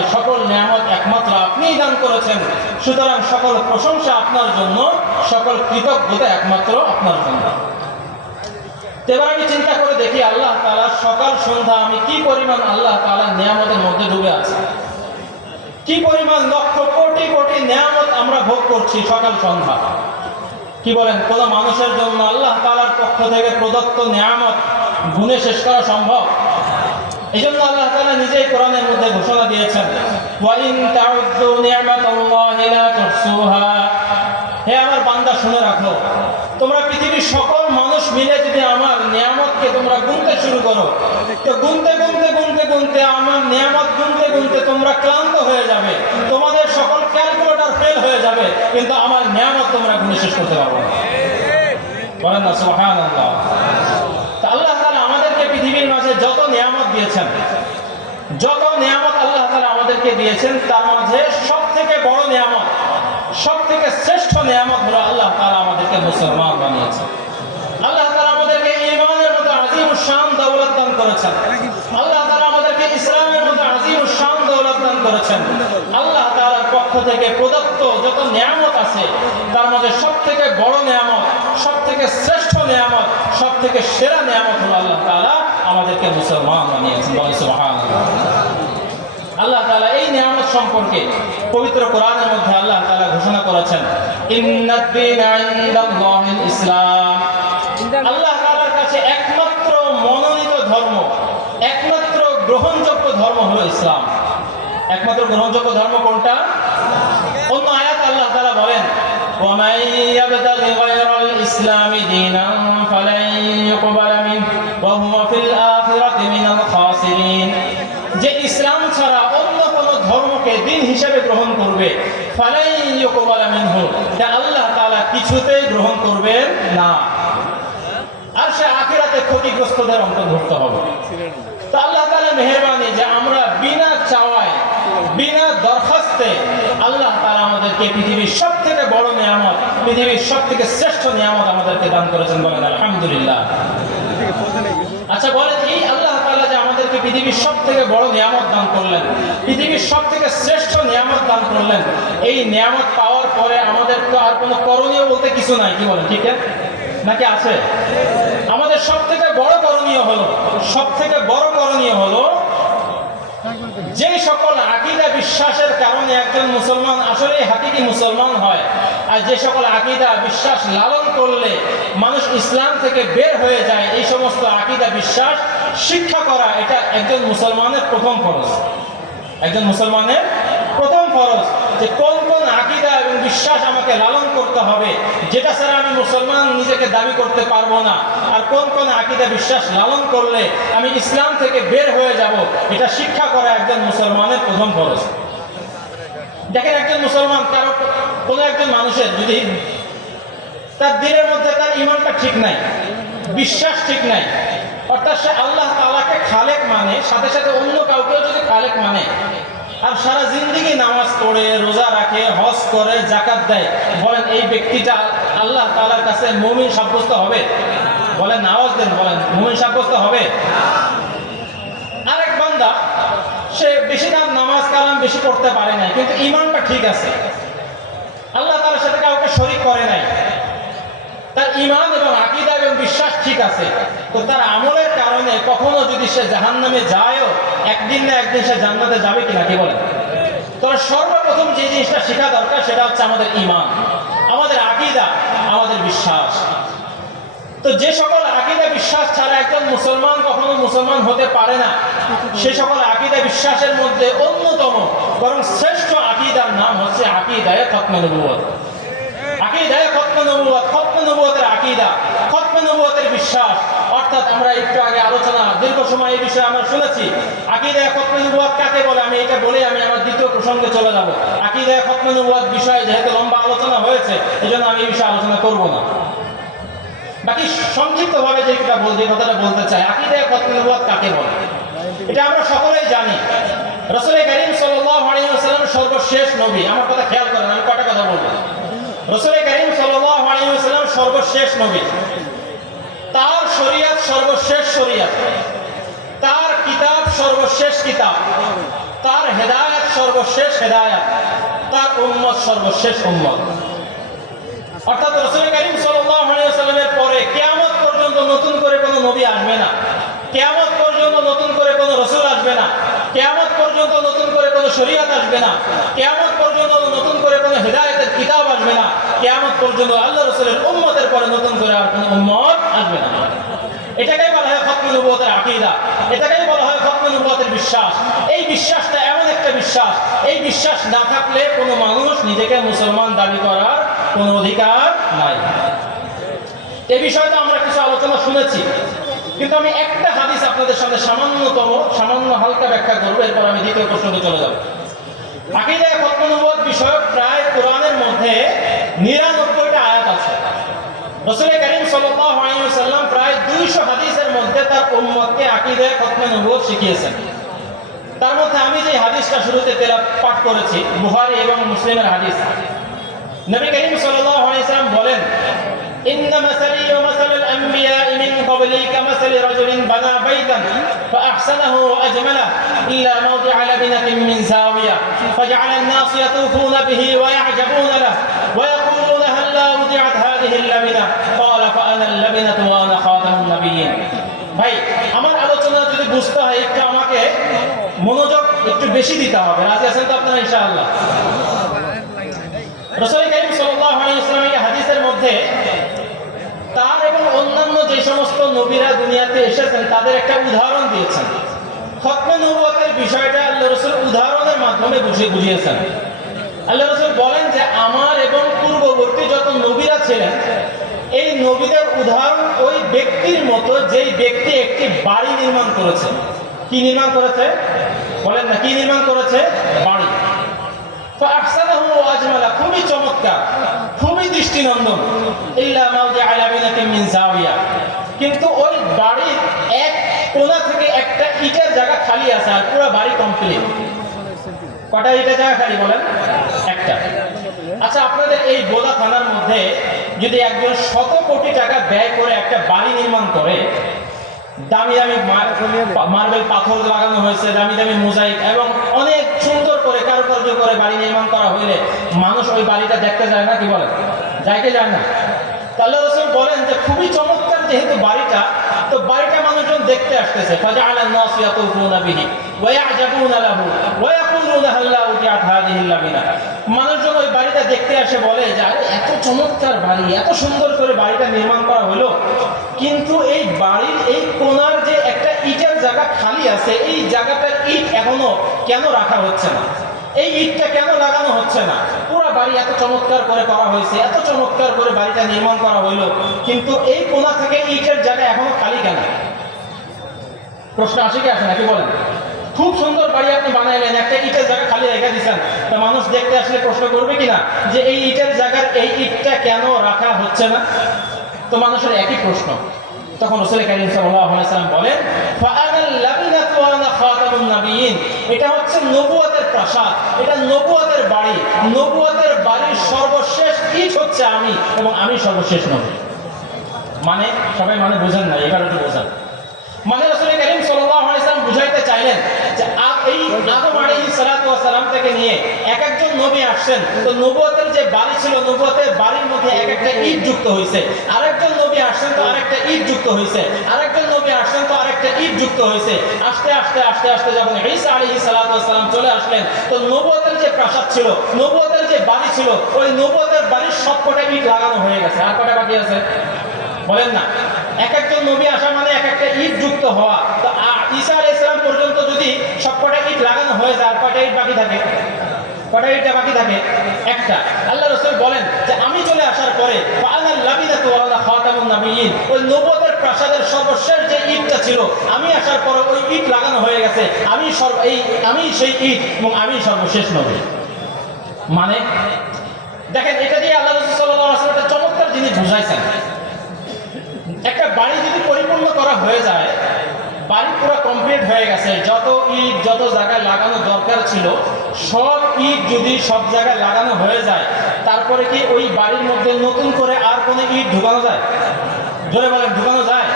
যে সকল নিয়ামত একমাত্র আপনিই দান করেছেন, সুতরাং সকল প্রশংসা আপনার জন্য, সকল কৃতজ্ঞতা একমাত্র আপনার জন্য। এবার আমি চিন্তা করে দেখি আল্লাহ তাআলা সকাল সন্ধ্যা আমি কি পরিমাণ আল্লাহ তাআলার নিয়ামতের মধ্যে ডুবে আছি, কি পরিমাণ লক্ষ কোটি কোটি নিয়ামত আমরা ভোগ করছি সকাল সন্ধ্যা। কি বলেন, কোন মানুষের জন্য আল্লাহ তাআলার পক্ষ থেকে প্রদত্ত নিয়ামত গুণে শেষ করা সম্ভব? এই জন্য আল্লাহ তাআলা নিজেই কোরআনের মধ্যে ঘোষণা দিয়েছেন, ওয়া ইন তাউদ্দু নি'মাতাল্লাহি লা তুহসুহা। হে আমার বান্দা, শুনে রাখো, তোমরা পৃথিবীর সকল মানুষ মিলে যদি আমার নিয়ামতকে তোমরা গুনতে শুরু করো, তো গুনতে গুনতে গুনতে গুনতে আমার নিয়ামত গুনতে গুনতে তোমরা ক্লান্ত হয়ে যাবে, তোমাদের সকল ক্যালকুলেটর ফেল হয়ে যাবে, কিন্তু আমার নিয়ামত তোমরা গুনে শেষ করতে পারবে না। বলেন না সুবহানাল্লাহ। তা আল্লাহ তাআলা আমাদেরকে পৃথিবীর মাঝে যত নিয়ামত দিয়েছেন, যত নিয়ামত আল্লাহ তাআলা আমাদেরকে দিয়েছেন, তার মাঝে সব থেকে বড় নিয়ামত, সব থেকে শ্রেষ্ঠ নিয়ামত হলো আল্লাহ তাআলা আমাদেরকে মুসলমান বানিয়েছেন। আল্লাহ তাআলা আমাদেরকে ঈমানের মতো আযীমুশ শান দৌলত দান করেছেন। আল্লাহ তাআলা আমাদেরকে ইসলামের মতো আযীমুশ শান দৌলত দান করেছেন। আল্লাহ তাআলার পক্ষ থেকে প্রদত্ত যত নিয়ামত আছে, তার মধ্যে সব থেকে বড় নিয়ামত, সব থেকে শ্রেষ্ঠ নিয়ামত, সব থেকে সেরা নিয়ামত হলো আল্লাহ তাআলা আমাদেরকে মুসলমান বানিয়েছেন। বলেন সুবহানাল্লাহ। আল্লাহ তাআলা এই নিয়ামত সম্পর্কে পবিত্র কোরআনের মধ্যে আল্লাহ তাআলা ঘোষণা করেছেন, ইন্নাদ দীনা ইনদাল্লাহিল ইসলাম। আল্লাহ তাআলার কাছে একমাত্র মনোনীত ধর্ম, একমাত্র গ্রহণযোগ্য ধর্ম হলো ইসলাম। একমাত্র গ্রহণযোগ্য ধর্ম কোনটা? অন্য আয়াত আল্লাহ তাআলা বলেন, ওয়া মান ইয়াবতাগি গায়রাল ইসলামি দীনান ফালান ইউকবালা মিনহু ওয়া হুয়া ফিল আখিরাতি মিনাল খাসিরিন। যে ইসলাম ছাড়া অন্য কোন ধর্মকে দিন হিসেবে গ্রহণ করবে, ফালাই ইউকবালা মিনহু, তা আল্লাহ তাআলা কিছুতেই গ্রহণ করবেন না, আর সে আখিরাতে ক্ষতিগ্রস্তদের অন্তর্ভুক্ত হবে। তো আল্লাহ তাআলার মেহেরবানি যে আমরা বিনা চাওয়ায়, বিনা দরখাস্তে আল্লাহ তাআলা আমাদেরকে পৃথিবীর সব থেকে বড় নিয়ামত, পৃথিবীর সব থেকে শ্রেষ্ঠ নিয়ামত আমাদেরকে দান করেছেন। বলেন আলহামদুলিল্লাহ। আচ্ছা বলেন, এই আল্লাহ তাআলা যে আমাদেরকে পৃথিবীর সব থেকে বড় নিয়ামত দান করলেন, পৃথিবীর সব থেকে শ্রেষ্ঠ নিয়ামত দান করলেন, এই নিয়ামত পাওয়ার পরে আমাদের তো আর কোনো করণীয় বলতে কিছু নাই। কি বলেন, ঠিক নাকি আছে? আমাদের সব থেকে বড় করণীয় হলো, সব থেকে বড় করণীয় হলো যে সকল আকীদা বিশ্বাসের কারণে একজন মুসলমান আসলে হাকিকি মুসলমান হয়, আর যে সকল আকীদা বিশ্বাস লালন করলে মানুষ ইসলাম থেকে বের হয়ে যায়, এই সমস্ত আকীদা বিশ্বাস শিক্ষা করা, এটা একজন মুসলমানের প্রথম ফরজ। একজন মুসলমানের প্রথম ফরজ যে কোন কোন আকীদা এবং বিশ্বাস আমাকে লালন করতে হবে, যেটা ছাড়া আমি মুসলমান নিজেকে দাবি করতে পারবো না, আর কোন কোন আকীদা বিশ্বাস লালন করলে আমি ইসলাম থেকে বের হয়ে যাব, এটা শিক্ষা করা একজন মুসলমানের প্রথম ফরজ। দেখেন, একজন মুসলমান, কারো কোনো একজন মানুষের যদি তার দিলের মধ্যে তার ঈমানটা ঠিক নাই, বিশ্বাস ঠিক নাই, অর্থাৎ সে আল্লাহ তাআলাকে খালেক মানে, সাথে সাথে অন্য কাউকেও যদি খালেক মানে, আর সারা জিন্দেগি নামাজ পড়ে, রোজা রাখে, হজ করে, যাকাত দেয়, বলেন এই ব্যক্তিটা আল্লাহ তাআলার কাছে মুমিন সাব্যস্ত হবে? বলেন, আওয়াজ দেন, বলেন মুমিন সাব্যস্ত হবে? আরেক বান্দা, সে বেশি নামাজ কালাম বেশি পড়তে পারে নাই, কিন্তু ঈমানটা ঠিক আছে, আল্লাহ তাআলার সাথে কাউকে শরীক করে নাই, তার ঈমান এবং আকীদা এবং বিশ্বাস ঠিক আছে, তো তার আমলের কারণে কখনো যদি সে জাহান্নামে যায়ও, একদিন না একদিন সে জান্নাতে যাবে কিনা? কি বলেন? তবে সর্বপ্রথম যে জিনিসটা শেখা দরকার সেটা হচ্ছে আমাদের ঈমান, আমাদের আকীদা, আমাদের বিশ্বাস। তো যে সকল আকীদা বিশ্বাস ছাড়া একজন মুসলমান কখনো মুসলমান হতে পারে না, সে সকল আকীদা বিশ্বাসের মধ্যে অন্যতম বরং শ্রেষ্ঠ আকীদার নাম হচ্ছে আকীদায়ে খতমে নবুয়ত। আকীদায়ে খতমে নবুয়ত, খতমে নবুয়তের আকীদা, খতমে নবুয়তের বিশ্বাস, অর্থাৎ আমরা একটু আগে আলোচনা দীর্ঘ সময় এই বিষয়ে আমরা শুনেছি। আকীদায়ে খতমে নবুয়ত কাকে বলে, আমি এটা বলে আমি আমার দ্বিতীয় প্রসঙ্গে চলে যাব। আকীদায়ে খতমে নবুয়ত বিষয়ে যেহেতু লম্বা আলোচনা হয়েছে, এজন্য আমি এই বিষয়ে আলোচনা করব না। বাকি সংক্ষিপ্তভাবে যে কথাটা বলতে চাই, আকীদায়ে খতমে নবুয়ত কাকে বলে, এটা আমরা সকলেই জানি। রাসূল কারীম সাল্লাল্লাহু আলাইহি ওয়াসাল্লাম সর্বশেষ নবী। আমার কথা খেয়াল করেন, আমি কটা কথা বলবো। রাসূল কারীম সাল্লাল্লাহু আলাইহি ওয়াসাল্লাম সর্বশেষ নবী, তার শরীয়ত সর্বশেষ শরীয়ত, তার কিতাব সর্বশেষ কিতাব, তার হেদায়েত সর্বশেষ হেদায়েত, তার উম্মত সর্বশেষ উম্মত। অর্থাৎ রাসূল করিম সাল্লাল্লাহু আলাইহি ওয়াসাল্লামের পরে কিয়ামত পর্যন্ত নতুন করে কোনো নবী আসবে না, কিয়ামত পর্যন্ত নতুন করে কোনো রাসূল আসবে না, কিয়ামত পর্যন্ত নতুন করে কোনো শরীয়ত আসবে না, কিয়ামত পর্যন্ত নতুন করে কোনো হিদায়াতের কিতাব আসবে না, কিয়ামত পর্যন্ত আল্লাহ রাসূলের উম্মতের পরে নতুন করে আর কোনো উম্মত আসবে না। এটাকেই বলা হয় খতমে নবুয়তের আকীদা, এটাকেই বলা হয় খতমে নবুয়তের বিশ্বাস। এই বিশ্বাসটা এমন একটা বিশ্বাস, এই বিশ্বাস না থাকলে কোনো মানুষ নিজেকে মুসলমান দাবি করার কোনো অধিকার নাই। এই বিষয়টা আমরা কিছু আলোচনা শুনেছি, কিন্তু আমি একটা হাদিস আপনাদের সামনে সামান্য হালকা ব্যাখ্যা করবো, এরপর আমি দ্বিতীয় প্রসঙ্গে চলে যাব। আকীদায়ে খতমে নবুয়ত বিষয়ক প্রায় কোরআনের মধ্যে 99টা আয়াত আছে। রাসূল করিম সাল্লাল্লাহু আলাইহি ওয়াসাল্লাম প্রায় 200 হাদিসের মধ্যে তার উম্মতকে আকীদায়ে খতমে নবুয়ত শিখিয়েছেন। তার মধ্যে আমি যে হাদিসটা শুরুতে পাঠ করেছি, বুখারী এবং মুসলিমের হাদিস। নবী করিম সাল্লাল্লাহু আলাইহি ওয়াসাল্লাম বলেন, ইন্না মাসালি ওয়া মাসালুল আম্বিয়া মিন ক্বাবলি কামাসালি রাজুলিন বানা বাইতান ফাআহসানাহু ওয়া আজমালাহু ইল্লা মাওদি'a labinatin min zawiya faja'ala an-nasu yatufuna bihi wa ya'jabuna lahu wa yaquluna hal la wudi'at hadhihi al-labina qala fa ana al-labinatu wa ana khatamun nabiyyin। ভাই, আমার আলোচনা যদি বুঝতে হয় একটু আমাকে মনোযোগ একটু বেশি দিতে হবে। রাজি আছেন তো আপনারা ইনশাআল্লাহ? রাসূল করিম সাল্লাল্লাহু আলাইহি ওয়াসাল্লাম এই হাদিসের মধ্যে তার এবং অন্যান্য যে সমস্ত নবীরা দুনিয়াতে এসেছেন তাদের একটা উদাহরণ দিয়েছেন। খতমে নবুয়তের বিষয়টা আল্লাহ রাসূল উদাহরণের মাধ্যমে বুঝিয়েছেন। আল্লাহ রাসূল বলেন যে আমার এবং পূর্ববর্তী যত নবীরা ছিলেন, এই নবীদের উদাহরণ ওই ব্যক্তির মতো যেই ব্যক্তি একটি বাড়ি নির্মাণ করেছে। কি নির্মাণ করেছে বলেন না? কি নির্মাণ করেছে? বাড়ি। ফাআহসানাহু ওয়া আজমালা, খুবই চমৎকার, খুবই দৃষ্টিনন্দন। ইল্লা মাওদি'a labinatin min zawiya, কিন্তু ওই বাড়ির এক কোণা থেকে একটা ইটের জায়গা খালি আছে, আর পুরো বাড়ি কমপ্লিট। কটা ইটের জায়গা খালি বলেন? একটা। আচ্ছা, আপনাদের এই বোদা থানার মধ্যে যদি একজন 100 কোটি টাকা ব্যয় করে একটা বাড়ি নির্মাণ করে, দামি দামি মার্বেল পাথর লাগানো হয়েছে, দামি দামি মোজাইক এবং অনেক সুন্দর করে কারুকার্য করে বাড়ি নির্মাণ করা হইলে মানুষ ওই বাড়িটা দেখতে যায় না? কি বলেন? যায় কি যায় না? আল্লাহ রাসূল বলেন যে খুবই চমৎকার যেহেতু বাড়িটা, তো বাড়িটা মানুষজন দেখতে আসতেছে। ফাজআলা an-নাসু ইয়াতুফুনা বিহি ওয়া ইয়া'জাবুনা লাহু ওয়া ইয়াকুলুনা হাল লা উতিআত হাযিহি আল-লাবিনা। মানুষজন ওই বাড়িটা দেখতে আসে, বলে যে আরে এত চমৎকার বাড়ি, এত সুন্দর করে বাড়িটা নির্মাণ করা হলো, কিন্তু এই বাড়ির এই কোণার যে একটা ইটের জায়গা খালি আছে, এই জায়গাটার ইট এখনো কেন রাখা হচ্ছে না? এই ইটটা কেন লাগানো হচ্ছে না? পুরো বাড়ি এত চমৎকার করে করা হয়েছে, এত চমৎকার করে বাড়িটা নির্মাণ করা হইলো, কিন্তু এই কোণা থেকে ইটের জায়গা এখনো খালি কেন? প্রশ্ন আসে কি আসে নাকি বলেন? খুব সুন্দর বাড়ি আপনি বানাইলেন, একটা ইটের জায়গা খালি রেখে দিচ্ছেন, তা মানুষ দেখতে আসলে প্রশ্ন করবে কিনা যে এই ইটের জায়গার এই ইটটা কেন রাখা হচ্ছে না? তো মানুষের একই প্রশ্ন। তখন রাসূল করিম সাল্লাল্লাহু আলাইহি ওয়াসাল্লাম বলেন, ফাআনাল লাবিনাতু ওয়া আনা খাতামুন নাবিয়্যিন, এটা হচ্ছে নবুয়তের প্রাসাদ, এটা নবুয়তের বাড়ি, নবুয়তের বাড়ির সর্বশেষ ইট হচ্ছে আমি, এবং আমি সর্বশেষ নবী। মানে সবাই মানে বুঝেন না, এবার একটু বোঝেন। মানে রাসূল করিম সাল্লাল্লাহু আলাইহি ওয়াসাল্লাম বুঝাইতে চাইলেন যে এই আদম আলাইহিস সালাতু ওয়াস সালাম থেকে নিয়ে এক একজন নবী আসছেন, তো নবুয়তের যে বাড়ি ছিল, নবুয়তের বাড়ির মধ্যে এক একটা ইট যুক্ত হয়েছে। আরেকজন নবী আসছেন তো আরেকটা ইট যুক্ত হয়েছে, আরেকজন নবী আসছেন তো আরেকটা ইট যুক্ত হয়েছে। আস্তে আস্তে আস্তে আস্তে যখন ঈসা আলাইহিস সালাতু ওয়াস সালাম চলে আসলেন, তো নবুয়তের যে প্রাসাদ ছিল, নবুয়তের যে বাড়ি ছিল, ওই নবুয়তের বাড়ির সবকটা ইট লাগানো হয়ে গেছে। আর কটা বাকি আছে বলেন না? এক একজন নবী আসা মানে এক একটা ইট যুক্ত হওয়া। তো ঈসা আলাইহিস সালাম পর্যন্ত যদি সবকটা ইট লাগানো হয়ে যায়, আর কয়টা ইট বাকি থাকে? কয়টা ইটটা বাকি থাকে? একটা। আল্লাহ রাসূল বলেন যে আমি চলে আসার পরে ফাআনাল লাবিনাতু ওয়া আনা খাতামুন নাবিয়্যিন, ওই নবুয়তের প্রাসাদের সর্বশেষ যে ইটটা ছিল, আমি আসার পরে ওই ইট লাগানো হয়ে গেছে। আমি সেই ইট এবং আমি সর্বশেষ নবী। মানে দেখেন, এটা দিয়ে আল্লাহ রাসূল সাল্লাল্লাহু আলাইহি ওয়াসাল্লাম একটা চমৎকার জিনিস বুঝাইছেন। একটা বাড়ি যদি পরিপূর্ণ করা হয়ে যায়, বাড়ি পুরো কমপ্লিট হয়ে গেছে, যত ইট যত জায়গায় লাগানো দরকার ছিল সব ইট যদি সব জায়গায় লাগানো হয়ে যায়, তারপরে কি ওই বাড়ির মধ্যে নতুন করে আর কোনো ইট ঢুকানো যায়? জোরে বলেন, ঢুকানো যায়?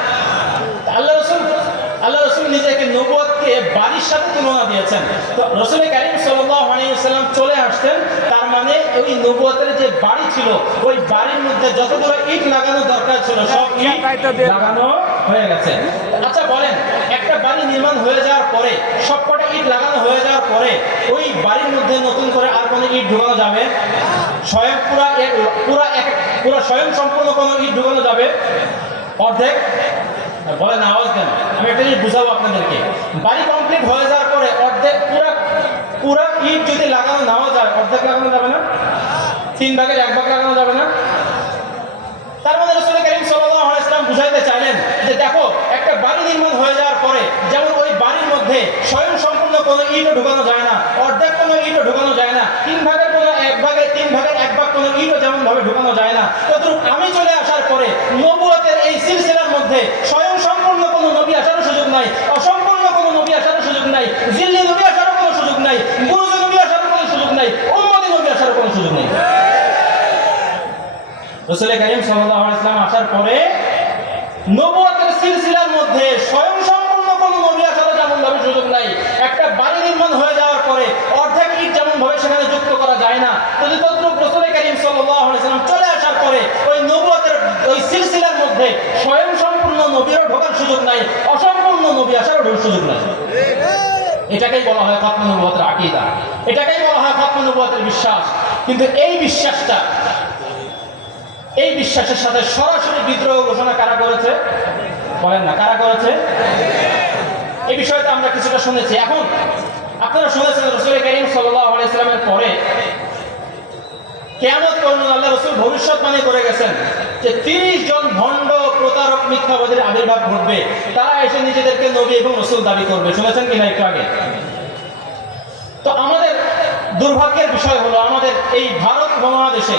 আল্লাহ রাসূল নিজেকে নবুয়ত নবুয়তকে বাড়ির সাথে তুলনা দিয়েছেন। তো রাসূল কারীম সাল্লাল্লাহু আলাইহি ওয়াসাল্লাম চলে আসতেন, তার মানে ওই নবুয়তের যে বাড়ি ছিল ওই বাড়ির মধ্যে যতগুলো ইট লাগানো দরকার ছিল সব ইট লাগানো হয়ে গেছে। আচ্ছা বলেন, একটা বাড়ি নির্মাণ হয়ে যাওয়ার পরে, সবকটা ইট লাগানো হয়ে যাওয়ার পরে ওই বাড়ির মধ্যে নতুন করে আর কোনো ইট ঢোকানো যাবে? স্বয়ং পুরা স্বয়ং সম্পূর্ণ কোনো ইট ঢোকানো যাবে? অর্ধেক? বলেন, আওয়াজ দেন, আমি একটা জিনিস বুঝাবো আপনাদেরকে। বাড়ি কমপ্লিট হয়ে যাওয়ার পরে অর্ধেক পুরা ইট যদি লাগানো নাও যায়, অর্ধেক লাগানো যাবে না? 3 ভাগের 1 ভাগ লাগানো যাবে না? তার মানে রাসূল কারীম সাল্লাল্লাহু আলাইহি ওয়াসাল্লাম বুঝাইতে চাইলেন যে দেখো, একটা বাড়ি নির্মাণ হয়ে যাওয়ার পরে যেমন ওই বাড়ির মধ্যে স্বয়ং সম্পূর্ণ কোনো ইটও ঢোকানো যায় না, অর্ধেক কোনো ইটও ঢোকানো যায় না, 3 ভাগের 1 ভাগ কোনো ইটও যেমন ভাবে ঢোকানো যায় না, তদ্রূপ আমি চলে আসার পরে নবুয়তের এই সিলসিলার মধ্যে স্বয়ং সম্পূর্ণ কোনো নবী আসারও সুযোগ নাই, অসম্পূর্ণ কোনো নবী আসারও সুযোগ নাই, জিল্লি নবী আসারও কোনো সুযোগ নাই, বুরুজ নবী আসারও কোনো সুযোগ নাই, উম্মতি নবী আসারও কোনো সুযোগ নাই। রাসূল কারীম সাল্লাল্লাহু আলাইহি ওয়াসাল্লাম আসার পরে নবুয়তের সিলসিলার মধ্যে স্বয়ং সম্পূর্ণ কোনো নবী আসারও যেমন ভাবে সুযোগ নাই, একটা বাড়ি নির্মাণ হয়ে যাওয়ার পরে অর্ধেক ইট যেমন ভাবে সেখানে যুক্ত করা যায় না, তদ্রূপ রাসূল কারীম সাল্লাল্লাহু আলাইহি ওয়াসাল্লাম চলে আসার পরে ওই নবুয়তের ওই সিলসিলার মধ্যে স্বয়ং সম্পূর্ণ নবীরও ঢোকার সুযোগ নাই, অসম্পূর্ণ নবী আসারও ঢোকার সুযোগ নাই। এটাকেই বলা হয় খতমে নবুয়তের আকীদা, এটাকেই বলা হয় খতমে নবুয়তের বিশ্বাস। কিন্তু এই বিশ্বাসের সাথে সরাসরি বিদ্রোহ ঘোষণা কারা করেছে? বলেন না, কারা করেছে? এই বিষয়টা আমরা কিছুটা শুনেছি। এখন আপনারা শুনেছেন রাসূল কারীম সাল্লাল্লাহু আলাইহি ওয়াসাল্লামের পরে কিয়ামত পর্যন্ত আল্লাহ রাসূল ভবিষ্যৎবাণী করে গেছেন যে 30 জন ভণ্ড প্রতারক মিথ্যাবাদীর আবির্ভাব ঘটবে, তারা এসে নিজেদেরকে নবী এবং রাসূল দাবি করবে। শুনেছেন কিনা একটু আগে? তো আমাদের দুর্ভাগ্যের বিষয় হলো, আমাদের এই ভারত মহাদেশে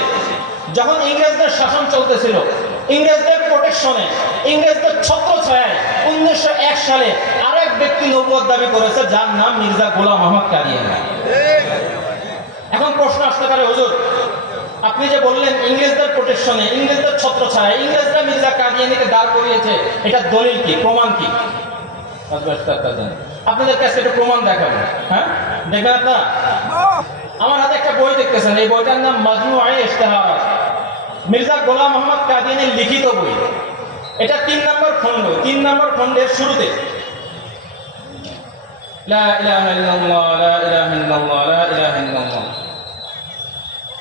যখন ইংরেজদের শাসন চলতেছিল, ইংরেজদের প্রোটেকশনে, ইংরেজদের ছত্রছায়ায় 1901 সালে আরেক ব্যক্তি নবুয়ত দাবি করেছে, যার নাম মির্জা গোলাম আহমদ কাদিয়ানী। এখন প্রশ্ন আসতে পারে, হুজুর আপনি যে বললেন ইংরেজদের প্রোটেকশনে, ইংরেজদের ছত্রছায়ায় ইংরেজরা মির্জা কাদিয়ানীকে দাঁড় করিয়েছে, এটা দলিল কি, প্রমাণ কি? আপনাদের কাছে একটা প্রমাণ দেখাবো। হ্যাঁ, দেখবেন আপনারা আমার হাতে একটা বই দেখতেছেন, এই বইটার নাম মাজমুআয়ে ইশতিহারাত, মির্জা গোলাম আহমদ কাদিয়ানীর লিখিত বই। এটা 3 নম্বর খণ্ড, 3 নম্বর খণ্ডের শুরুতে লা ইলাহা ইল্লাল্লাহ লা ইলাহা ইল্লাল্লাহ লা ইলাহা ইল্লাল্লাহ,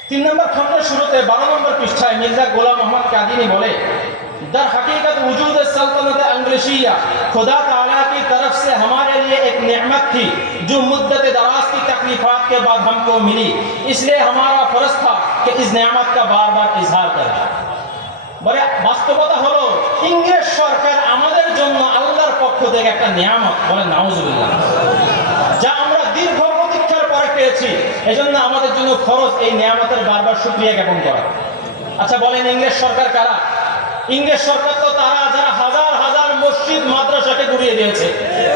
3 নম্বর খণ্ডের শুরুতে 12 নম্বর পৃষ্ঠায় মির্জা গোলাম আহমদ কাদিয়ানী বলে, दर हकीकत वजूद सल्तनत अंग्रेजिया खुदा ताला की तरफ से हमारे लिए एक नेमत थी जो मुद्दत दराज की तकलीफात के बाद हमको मिली, इसलिए हमारा फर्ज था कि इस नेमत का बार बार इजहार करें। বলে বাস্তবতা হলো ইংরেজ সরকার আমাদের জন্য আল্লাহর পক্ষ থেকে একটা নিয়ামত, বলে নাউজুবিল্লাহ, যা আমরা দীর্ঘ প্রতীক্ষার পরে পেয়েছি। এজন্য আমাদের জন্য ফরজ এই নিয়ামতের বারবার শুকরিয়া জ্ঞাপন করা। আচ্ছা বলেন, ইংরেজ সরকার কারা? ইংরেজ সরকার তো তারা যারা হাজার হাজার মসজিদ মাদ্রাসাকে গুড়িয়ে দিয়েছে,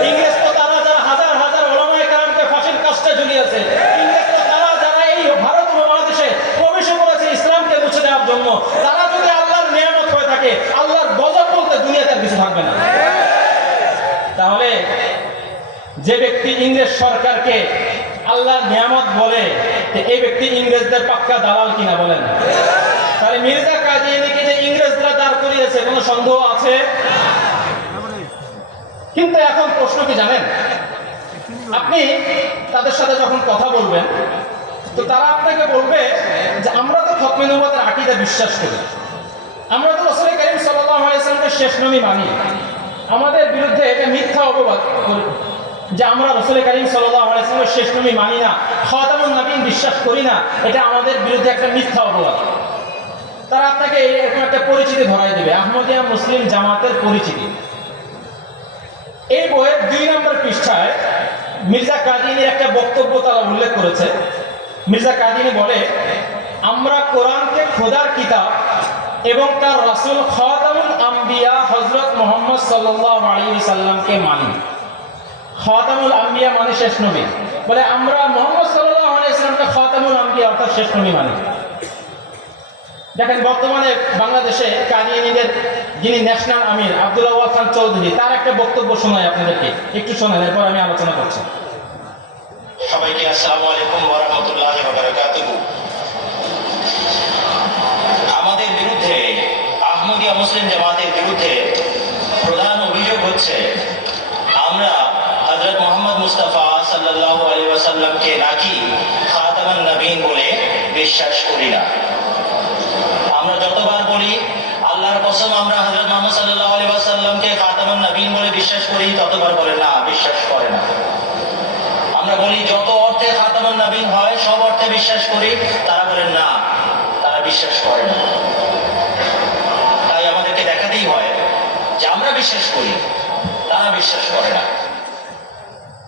ইংরেজ তো তারা যারা হাজার হাজার উলামায়ে কেরামকে ফাঁসির কাস্টে ঝুলিয়েছে, ইংরেজ তো তারা যারা এই ভারত উপমহাদেশে প্রবেশ করেছে ইসলামকে মুছে দেওয়ার জন্য। তারা যদি আল্লাহর নিয়ামত হয়ে থাকে, আল্লাহর গজব বলতে দুনিয়াতে আর কিছু থাকবে না। তাহলে যে ব্যক্তি ইংরেজ সরকারকে আল্লাহর নিয়ামত বলে, এই ব্যক্তি ইংরেজদের পাক্কা দালাল কিনা বলেন? তাহলে মির্জা কাদিয়ানীকে যে ইংরেজরা দাঁড় করিয়েছে, কোনো সন্দেহ আছে? কিন্তু এখন প্রশ্ন কি জানেন, আপনি তাদের সাথে যখন কথা বলবেন তো তারা আপনাকে বলবে যে আমরা তো খতমে নবুয়তের আকীদা বিশ্বাস করি, আমরা তো রাসূল কারীম সাল্লাল্লাহু আলাইহি ওয়াসাল্লামের শেষ নবী মানি, আমাদের বিরুদ্ধে এটা মিথ্যা অপবাদ যে আমরা রাসূল কারীম সাল্লাল্লাহু আলাইহি ওয়াসাল্লামের শেষ নবী মানি না, খাতামুন নবীন বিশ্বাস করি না, এটা আমাদের বিরুদ্ধে একটা মিথ্যা অপবাদ। তারা আপনাকে এরকম একটা পরিচিতি ধরাই দেবে, আহমদিয়া মুসলিম জামাতের পরিচিতি। এই বইয়ের 2 নম্বর পৃষ্ঠায় মির্জা কাদিয়ানীর একটা বক্তব্য তারা উল্লেখ করেছে। মির্জা কাদিয়ানী বলে, আমরা কোরআনকে খোদার কিতাব এবং তার রাসূল খাতামুল আম্বিয়া হযরত মুহাম্মদ সাল্লাল্লাহু আলাইহি ওয়াসাল্লামকে মানি। খাতামুল আম্বিয়া মানে শেষ নবী, বলে আমরা মুহাম্মদ সাল্লাল্লাহু আলাইহি ওয়াসাল্লামকে খাতামুল আম্বিয়া অর্থাৎ শেষ নবী মানি। দেখেন বর্তমানে বাংলাদেশে কাদিয়ানীদের যিনি ন্যাশনাল আমির আব্দুল্লাহ ওয়াহাব খান চৌধুরী, তার একটা বক্তব্য শোনাই আপনাদেরকে, একটু শোনেন, এরপর আমি আলোচনা করছি। সবাইকে আসসালামু আলাইকুম ওয়া রাহমাতুল্লাহি ওয়া বারাকাতুহু। আমাদের বিরুদ্ধে, আহমদিয়া মুসলিম জামাতের বিরুদ্ধে প্রধান অভিযোগ হচ্ছে আমরা হযরত মুহাম্মদ মুস্তাফা সাল্লাল্লাহু আলাইহি ওয়াসাল্লামকে নাকি খাতামান নবীন বলে বিশ্বাস করি না। আমরা যতবার বলি আল্লাহর কসম আমরা হযরত মুহাম্মদ সাল্লাল্লাহু আলাইহি ওয়াসাল্লামকে খাতামান নবীন বলে বিশ্বাস করি, ততবার বলে না, বিশ্বাস করে না। আমরা বলি যত অর্থে খাতামুন নবীন হয় সব অর্থে বিশ্বাস করি, তারা বলেন না, তারা বিশ্বাস করে না। তাই আমাদেরকে দেখাতেই হয় যে আমরা বিশ্বাস করি, তারা বিশ্বাস করে না।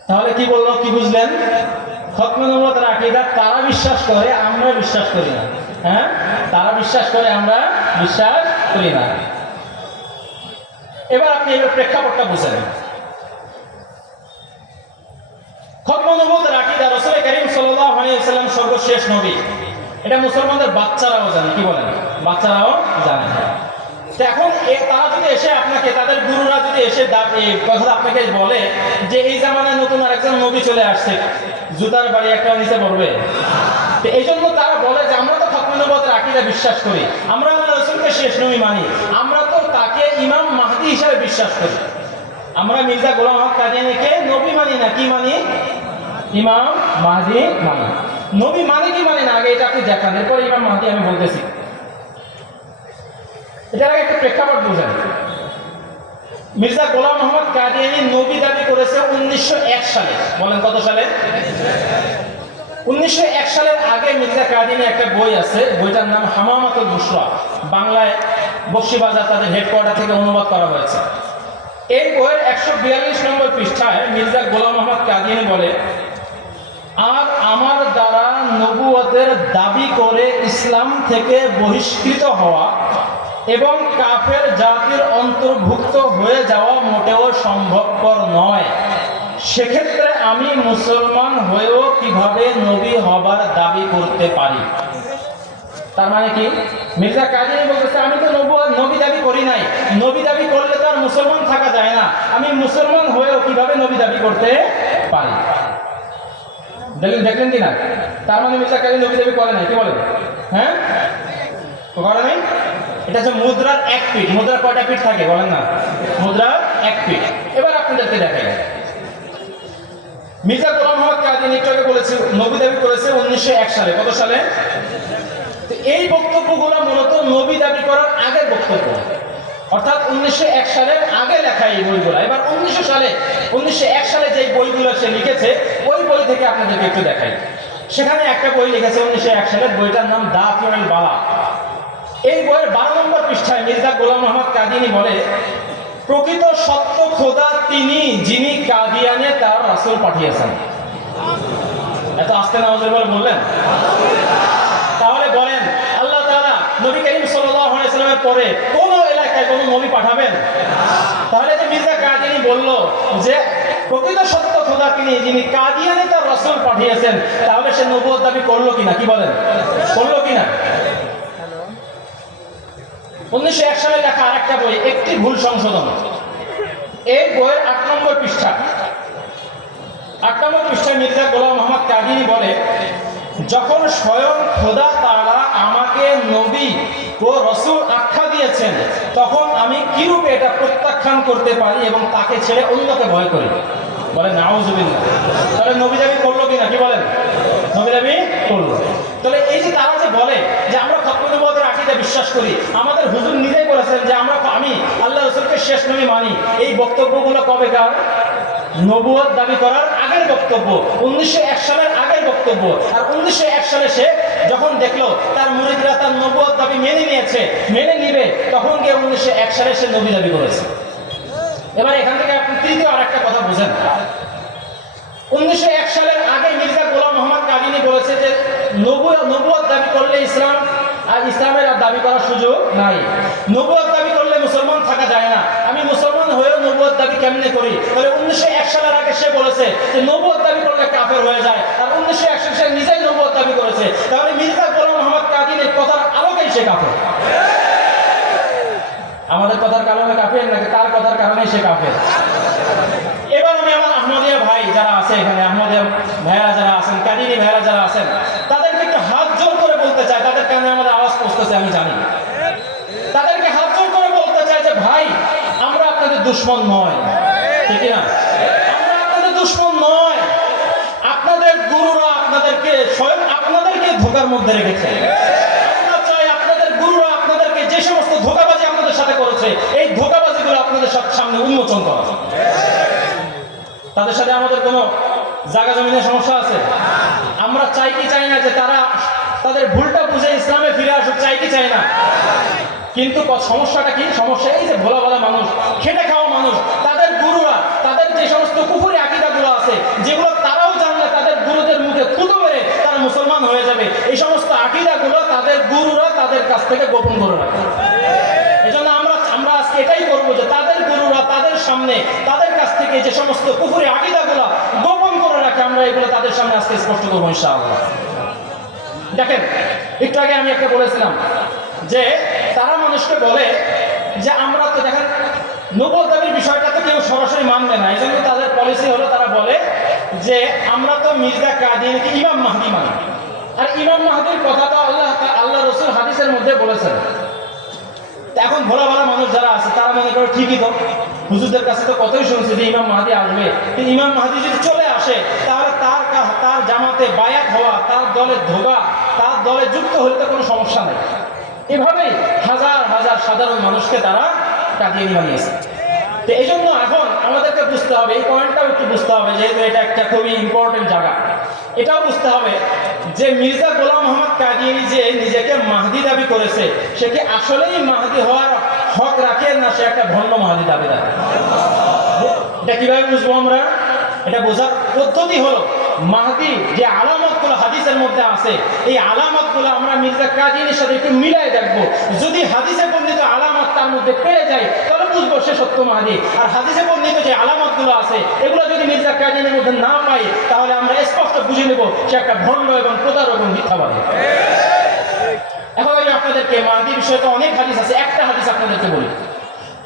তাহলে কি বললো, কি বুঝলেন? খতমে নবুয়তের আকীদা তারা বিশ্বাস করে, আমরা বিশ্বাস করি না। হ্যাঁ, তারা বিশ্বাস করে, আমরা বিশ্বাস করি না। এবার আপনি এবার প্রেক্ষাপটটা বুঝেন। খতমে নবুয়তের আকীদা রাসূল করিম সাল্লাল্লাহু আলাইহি ওয়াসাল্লাম সর্বশেষ নবী, এটা মুসলমানদের বাচ্চারাও জানে। কি বলেন? বাচ্চারাও জানে। তো এখন তারা যদি এসে আপনাকে, তাদের গুরুরা যদি এসে কথা আপনাকে বলে যে এই জামানায় নতুন আরেকজন নবী চলে আসছে, জুতার বাড়ি একটা নিচে পড়বে। তো এই জন্য তারা বলে যে আমরা তো খতমে নবুয়তের আকীদা বিশ্বাস করি, আমরা আল্লাহর রাসূলকে শেষ নবী মানি, আমরা তো তাকে ইমাম মাহদী হিসাবে বিশ্বাস করি। আমরা মির্জা গোলাম আহমদ কাদিয়ানীকে নবী মানি না, কি মানি? ইমাম মাহদী মানি। নবী মানে কি মানে না, আগে এটা আপনি দেখান, এরপর ইমাম মাহদী আমি বলতেছি। এটার আগে একটা প্রেক্ষাপট বোঝেন। মির্জা গোলাম আহমদ কাদিয়ানী নবী দাবি করেছে 1901 সালে। বলেন কত সালে? 1901 সালের আগে মির্জা কাদিয়ানী একটা বই আছে, বইটার নাম হামামাতুল বুশরা, বাংলায় বক্সিবাজার তাদের হেডকোয়ার্টার থেকে অনুবাদ করা হয়েছে। এই বইয়ের 142 নম্বর পৃষ্ঠায় মির্জা গোলাম আহমদ কাদিয়ানী বলে, আর আমার দ্বারা নবুয়তের দাবি করে ইসলাম থেকে বহিষ্কৃত হওয়া এবং কাফের জাতির অন্তর্ভুক্ত হয়ে যাওয়া মোটেও সম্ভবপর নয়। সেক্ষেত্রে আমি মুসলমান হয়েও কিভাবে নবী হবার দাবি করতে পারি? তার মানে কি? মির্জা কাদিয়ানী বলতেছে আমি তো নবী দাবি করি নাই, নবী দাবি করলে তো আর মুসলমান থাকা যায় না, আমি মুসলমান হয়েও কিভাবে নবী দাবি করতে পারি? দেখলেন কিনা? তার মানে মির্জা কাদিয়ানী নবী দাবি করে নাই। কি বলে? হ্যাঁ, করে নাই। এটা হচ্ছে মুদ্রার এক পিঠ। মুদ্রার কয়টা পিঠ থাকে বলেন না? মুদ্রার এক পিঠ। এবার আপনাদেরকে দেখাই, মির্জা গোলাম আহমদ কাদিয়ানী একটু বলেছে নবী দাবি করেছে 1901 সালে। কত সালে? এই বক্তব্যগুলো মূলত নবী দাবি করার আগের বক্তব্য, অর্থাৎ 1901 সালের আগে লেখা এই বইগুলো। এবার 1901 সালে যে বইগুলো সে লিখেছে, ওই বই থেকে আপনাদেরকে একটু দেখাই। সেখানে একটা বই লিখেছে 1901 সালের, বইটার নাম দাফিউল বালা। এই বইয়ের 12 নম্বর পৃষ্ঠায় মির্জা গোলাম আহমদ কাদিয়ানী বলে, প্রকৃত সত্য খোদা তিনি যিনি কাদিয়ানে তার রাসূল পাঠিয়েছেন। এত আস্তে নাউজুবিল্লাহ বললেন। তাহলে বলেন আল্লাহ তাআলা নবী করিম সাল্লাল্লাহু আলাইহি ওয়াসাল্লামের পরে কোন এলাকায় কোন নবী পাঠাবেন? তাহলে যে মির্জা কাদিয়ানী বলল যে প্রকৃত সত্য খোদা তিনি যিনি কাদিয়ানে তার রাসূল পাঠিয়েছেন, তাহলে সে নবুয়ত দাবি করলো কিনা? কি বলেন? করলো কিনা? 1901 সালে লেখা আরেকটা বই, একটি ভুল সংশোধন। এই বইয়ের 8 নম্বর পৃষ্ঠা, 8 নম্বর পৃষ্ঠায় মির্জা গোলাম আহমদ কাদিয়ানী বলে, যখন স্বয়ং খোদা তাআলা আমাকে নবী ও রাসূল আখ্যা দিয়েছেন, তখন আমি কিরূপে এটা প্রত্যাখ্যান করতে পারি এবং তাকে ছেড়ে অন্যকে ভয় করি? বলেন নাউজুবিল্লাহ। তাহলে নবী দাবি করলো কিনা? কি বলেন? নবী দাবি করলো। তাহলে এই যে তারা যে বলে যে আমরা খতমে নবুয়তের আকীদা বিশ্বাস করি, আমাদের হুজুর নিজেই বলেছেন যে আমি আল্লাহ রাসূলকে শেষ নবী মানি, এই বক্তব্যগুলো কবেকার? নবুয়ত দাবি করার আগের বক্তব্য, 1901 সালের আগের বক্তব্য। আর 1901 সালে সে যখন দেখলো তার মুরিদরা তার নবুয়ত দাবি মেনে নিয়েছে, মেনে নিবে, তখন গিয়ে 1901 সালে সে নবী দাবি করেছে। এবার এখান থেকে আপনি তৃতীয় আর একটা কথা বুঝেন। 1901 সালের আগে মির্জা গোলাম আহমদ কাদিয়ানী বলেছে যে নবুয়ত দাবি করলে ইসলামের আর দাবি করার সুযোগ নাই। নবুয়ত দাবি করলে মুসলমান থাকা যায় না, আমি মুসলমান হয়েও নবুয়ত দাবি কেমনে করি? তাহলে 1901 সালের আগে সে বলেছে যে নবুয়ত দাবি করলে কাফের হয়ে যায়, আর 1901 সালে সে নিজেই নবুয়ত দাবি করেছে। তাহলে মির্জা গোলাম আহমদ কাদিয়ানীর কথার আলোকেই সে কাফের। আমাদের কথার কারণে কাফের নাকি তার কথার কারণে সে কাফের? এবার আমি আমার আহমদিয়া ভাই যারা আছে এখানে, আহমদিয়া ভাইরা যারা আছেন, কাদিনী ভাইরা যারা আছেন, তাদেরকে একটু হাত জোর করে বলতে চাই, তাদের কানে আমাদের আওয়াজ পৌঁছতেছে আমি জানি, তাদেরকে হাত জোর করে বলতে চাই যে ভাই, আমরা আপনাদের দুশমন নয়, ঠিক না? আমরা আপনাদের দুশমন নয়। আপনাদের গুরুরা আপনাদেরকে স্বয়ং আপনাদেরকে ধোকার মধ্যে রেখেছে। আমরা চাই আপনাদের গুরুরা আপনাদেরকে যে সমস্ত ধোকাবাজি আপনাদের সাথে করেছে, এই ধোকাবাজিগুলো আপনাদের সামনে উন্মোচন করা। তাদের সাথে আমাদের কোনো জায়গা জমিনের সমস্যা আছে? আমরা চাই কি চাই না যে তারা তাদের ভুলটা বুঝে ইসলামে ফিরে আসুক, চাই কি চাই না? কিন্তু সমস্যাটা কি? সমস্যা এই যে ভোলা ভোলা মানুষ, খেটে খাওয়া মানুষ, তাদের গুরুরা তাদের যে সমস্ত কুফুরি আকীদাগুলো আছে, যেগুলো তারাও জানলে তাদের গুরুদের মুখে থুতো মেরে তারা মুসলমান হয়ে যাবে, এই সমস্ত আকীদাগুলো তাদের গুরুরা তাদের কাছ থেকে গোপন করে রাখে। এজন্য আমরা আজকে এটাই করবো যে তাদের গুরুরা তাদের সামনে তাদের কাছ থেকে যে সমস্ত কুফুরি আকীদাগুলো গোপন করে রাখে, আমরা এগুলো তাদের সামনে আজকে স্পষ্ট করবো ইনশাআল্লাহ। দেখেন, একটু আগে আমি একটা বলেছিলাম যে তারা মানুষকে বলে যে আমরা তো, দেখেন, নবুয়ত দাবির বিষয়টা তো কেউ সরাসরি মানবে না, এই জন্য তাদের পলিসি হলো তারা বলে যে আমরা তো মির্জা কাদিয়ানীকে ইমাম মাহদী মানি। আর ইমাম মাহদীর কথা তো আল্লাহ রসুল হাদিসের মধ্যে বলেছেন। এখন ভোলা ভোলা মানুষ যারা আছে তারা মনে করে ঠিকই তো, হুজুরদের কাছে তো কতই শুনছি যে ইমাম মাহদী আসবে, ইমাম মাহদী যদি চলে আসে তাহলে তার জামাতে বায়াত হওয়া, তার দলে ধোকা, তার দলে যুক্ত হলে তো কোনো সমস্যা নেই। এভাবেই হাজার হাজার সাধারণ মানুষকে তারা কাদিয়ানী বানিয়েছে। তো এই জন্য এখন আমাদেরকে বুঝতে হবে, এই পয়েন্টটাও একটু বুঝতে হবে, যেহেতু এটা একটা খুবই ইম্পর্টেন্ট জায়গা। এটাও বুঝতে হবে যে মির্জা গোলাম মোহাম্মদ কাদিয়ানী যে নিজেকে মাহদী দাবি করেছে, সে কি আসলেই মাহদী হওয়ার হক রাখে, না সে একটা ভণ্ড মাহদী দাবি রাখে? এটা কিভাবে বুঝবো আমরা? এটা বোঝার পদ্ধতি হলো মাহদী যে আলামতগুলো হাদিসের মধ্যে আছে, এই আলামতগুলো আমরা মির্জা কাদিয়ানীর সাথে একটু মিলাই দেখবো। যদি হাদিসে বর্ণিত আলামত তার মধ্যে পেয়ে যায় তাহলে বুঝবো সে সত্য মাহদী। আর হাদিসে বর্ণিত যে আলামতগুলো আছে এগুলো যদি মির্জা কাদিয়ানীর মধ্যে না পাই তাহলে আমরা স্পষ্ট বুঝে নেব সে একটা ভণ্ড এবং প্রতারক এবং মিথ্যাবাদী। এখন আমি আপনাদেরকে মাহদী বিষয়ে তো অনেক হাদিস আছে, একটা হাদিস আপনাদেরকে বলি।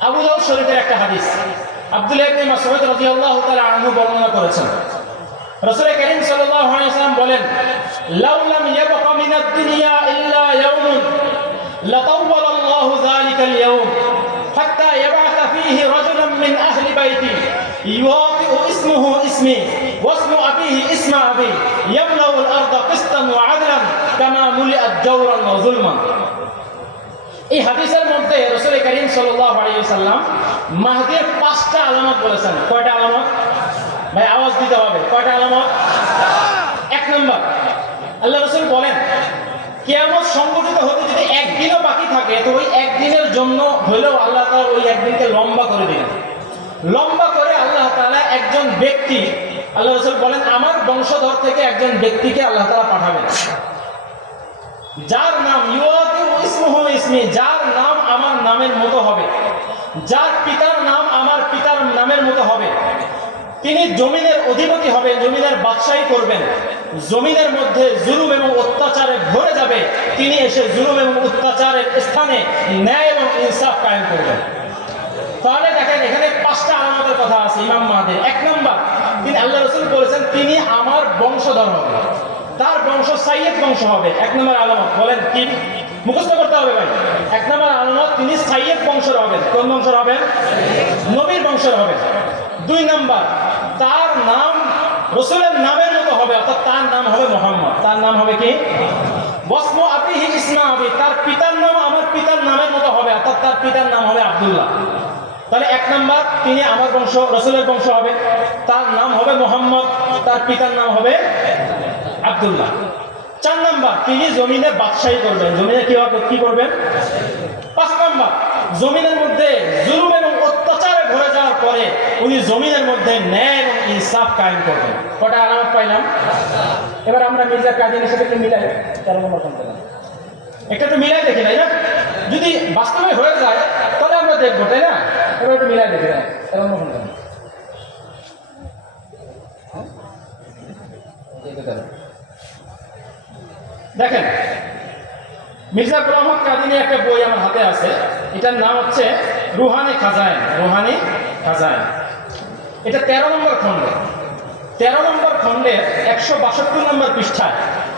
আবু দাউদ শরীফের একটা হাদিস, আব্দুল্লাহ ইবনে মাসউদ রাদিয়াল্লাহু তাআলা আনহু বর্ণনা করেছেন। রাসূল কারীম সাল্লাল্লাহু আলাইহি ওয়াসাল্লাম বলেন, লাউ লাম ইয়াবকা মিনাদ দুনিয়া ইল্লা ইয়াওমুন লাতাওয়ালা আল্লাহু যালিকাল ইয়াওম হাত্তা ইয়াবআথা ফীহি রাজুলান মিন আহলি বাইতি ইউওয়াতিউ ইসমুহু ইসমি ওয়া ইসমু আবিহি ইসমা আবি ইয়ামলাউল আরদা কিসতান ওয়া আদলান কামা মুলিআত জাওরান ওয়া যুলমান। এই হাদিসের মধ্যে রাসূল কারীম সাল্লাল্লাহু আলাইহি ওয়াসাল্লাম মাহদীর 5টা আলামত বলেছেন। কয়টা আলামত? ভাই আওয়াজ দিতে হবে, কয়টা আলামত? 1 নম্বর, আল্লাহ রাসূল বলেন কিয়ামত সংঘটিত হতে যদি একদিনও বাকি থাকে তো ওই একদিনের জন্য হলেও আল্লাহ তাআলা ওই একদিনকে লম্বা করে দিবেন। লম্বা করে আল্লাহ তাআলা একজন ব্যক্তি, আল্লাহ রাসূল বলেন আমার বংশধর থেকে একজন ব্যক্তিকে আল্লাহ তাআলা পাঠাবেন, যার নাম ইউওয়াতিউ ইসমুহু ইসমি, যার নাম আমার নামের মতো হবে, যার পিতার নাম আমার পিতার নামের মতো হবে। তিনি জমিনের অধিপতি হবেন, জমিনের বাদশাহী করবেন, জমিনের মধ্যে জুলুম এবং অত্যাচারে ভরে যাবে, তিনি এসে জুলুম এবং অত্যাচারের স্থানে ন্যায় এবং ইনসাফ কায়েম করবেন। তাহলে দেখেন এখানে 5টা আলামতের কথা আছে ইমাম মাহদীর। 1 নম্বর, তিনি আল্লাহ রাসূল বলেছেন তিনি আমার বংশধর হবে, তার বংশ সাইয়্যিদ বংশ হবে। 1 নম্বর আলামত বলেন কি? মুখস্থ করতে হবে ভাই। 1 নম্বর আলামত, তিনি সাইয়্যিদ বংশের হবেন। কোন বংশের হবেন? নবীর বংশের হবেন। 2 নম্বর, তার নাম রাসূলের নামের মতো হবে, অর্থাৎ তার নাম হবে মুহাম্মদ। তার নাম হবে কি? ওয়াসমু আবিহি ইসমা আবি, তার পিতার নাম আমার পিতার নামের মতো হবে, অর্থাৎ তার পিতার নাম হবে আব্দুল্লাহ। তাহলে 1 নম্বর, তিনি আমার বংশ, রাসূলের বংশ হবে, তার নাম হবে মুহাম্মদ, তার পিতার নাম হবে আব্দুল্লাহ। 4 নম্বর, তিনি জমিনে বাদশাহী করবেন, জমিনে কি করবেন? 5 নম্বর, জমিনের মধ্যে জুলুম এবং অত্যাচারে ভরে যাওয়ার পরে উনি জমিনের মধ্যে ন্যায় এবং ইনসাফ কায়েম করবেন। কটা আলামত পাইলাম? এবার আমরা মির্জা কাদিয়ানীর সাথে একটু মিলাই 13 নম্বর কোনটা, একটা একটু মিলাই দেখি, তাই না? যদি বাস্তবে হয়ে যায় তাহলে আমরা দেখবো, তাই না? এবার একটু মিলাই দেখি, 13 নম্বর কোনটা? দেখেন মির্জা গোলাম মোহাম্মদ কাদিয়ানী একটা বই আমার হাতে আছে, এটার নাম হচ্ছে রুহানি খাজাইন। রুহানি খাজাইন, এটা 13 নম্বর খণ্ড। 13 নম্বর খণ্ডের 162 নম্বর পৃষ্ঠায়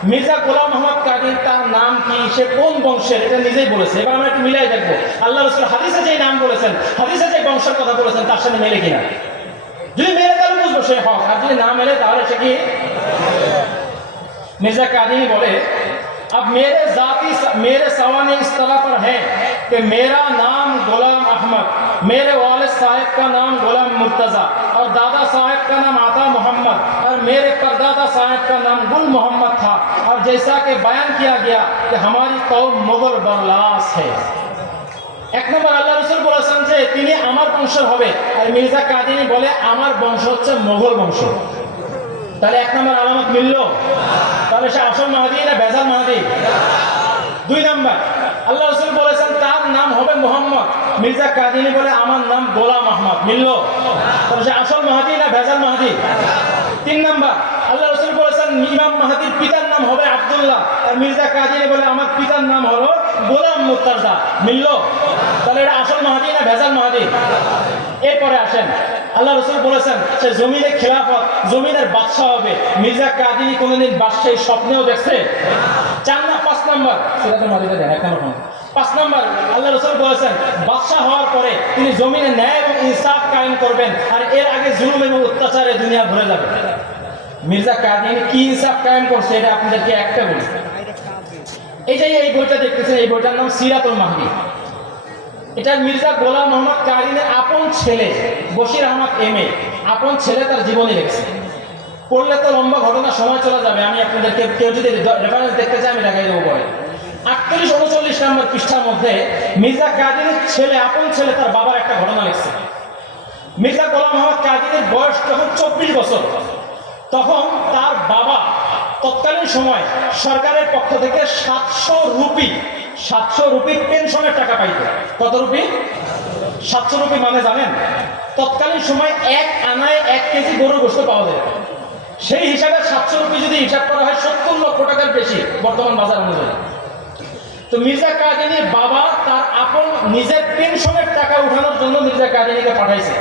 মির্জা গোলাম মোহাম্মদ কাদির, তার নাম কি, সে কোন বংশের, এটা নিজেই বলেছে। এবার আমরা একটু মিলাই দেখবো আল্লাহ রাসূল হাদিসে যেই নাম বলেছেন, হাদিসে যে বংশের কথা বলেছেন তার সাথে মেলে কিনা। যদি মেলে তাহলে বুঝবো সে হক, আর যদি না মেলে তাহলে সে কি। मिर्जा कादिनी बोले, अब मेरे सवाल इस तरह पर है कि मेरा नाम गुलाम अहमद, मेरे वालिद साहब का नाम गुलाम मुर्तज़ा और दादा साहब का नाम आता मोहम्मद और मेरे परदादा साहब का नाम गुल मोहम्मद था। और जैसा कि बयान किया गया कि हमारी कौम मुगल बरलास है। एक नंबर আল্লাহ রাসূল বলেছেন যে তিনি আমার বংশের হবে, আর মির্জা কাদিনী বলে আমার বংশ হচ্ছে মোগল বংশ। তাহলে এক নম্বর আলামত মিলল। তাহলে সে আসল মাহদী না বেজাল মাহদী? 2 নম্বর আল্লাহ রাসূল বলেছেন তার নাম হবে মোহাম্মদ, মির্জা কাদিনী বলে আমার নাম গোলাম আহমদ। মিলল? তাহলে সে আসল মাহদী না বেজাল মাহদী? 3 নম্বর আল্লাহ রাসূল বলেছেন ইমাম মাহদীর পিতার নাম হবে আব্দুল্লাহ, আর মির্জা কাদিনী বলে আমার পিতার নাম হলো গোলাম মুর্তজা। মিলল? তাহলে এটা আসল মাহদী না বেজাল মাহদী? এরপরে আসেন, আল্লাহ রাসূল বলেছেন সে জমিনে খেলাফত, জমিনের বাদশা হবে। মির্জা কাদিনী কোনদিন বাদশাহী স্বপ্নেও দেখছে? 4 না 5 নম্বর সিরাজুল মাদিদা দেন এখন 5 নম্বর আল্লাহ রাসূল বলেছেন বাদশা হওয়ার পরে তিনি জমিনে ন্যায় এবং ইনসাফ কায়েম করবেন, আর এর আগে জুলুম এবং অত্যাচারে দুনিয়া ভরে যাবে। মির্জা কাদিনী কি ইনসাফ কায়েম করছে এটা আপনাদেরকে একটা বলি। এই যে এই বইটা দেখতেছেন, এই বইটার নাম সিরাতুল মাহদী। এটা মির্জা গোলাম মোহাম্মদ কাদিনের আপন ছেলে বশির আহমদ এমএ, আপন ছেলে তার জীবনী লিখছে। পড়লে তো লম্বা ঘটনা, সময় চলে যাবে। আমি আপনাদেরকে কেউ যদি রেফারেন্স দেখতে চাই আমি দেখাই দেবো পরে। 38-39 নম্বর পৃষ্ঠার মধ্যে মির্জা কাদিনের ছেলে, আপন ছেলে তার বাবার একটা ঘটনা লিখছে। মির্জা গোলাম মোহাম্মদ কাদিনের বয়স যখন 24 বছর, তখন তার বাবা তৎকালীন সময় সরকারের পক্ষ থেকে 700 রুপি পেনশনের টাকা পাইত। কত রুপি? 700 রুপি মানে জানেন? তৎকালীন সময় 1 আনায় 1 কেজি গরুর গোশত পাওয়া যায়। সেই হিসাবে 700 রুপি যদি হিসাব করা হয় 70 লক্ষ টাকার বেশি বর্তমান বাজার অনুযায়ী। তো মির্জা কাদিনীর বাবা তার আপন নিজের পেনশনের টাকা উঠানোর জন্য মির্জা কাদিনীকে পাঠাইছে।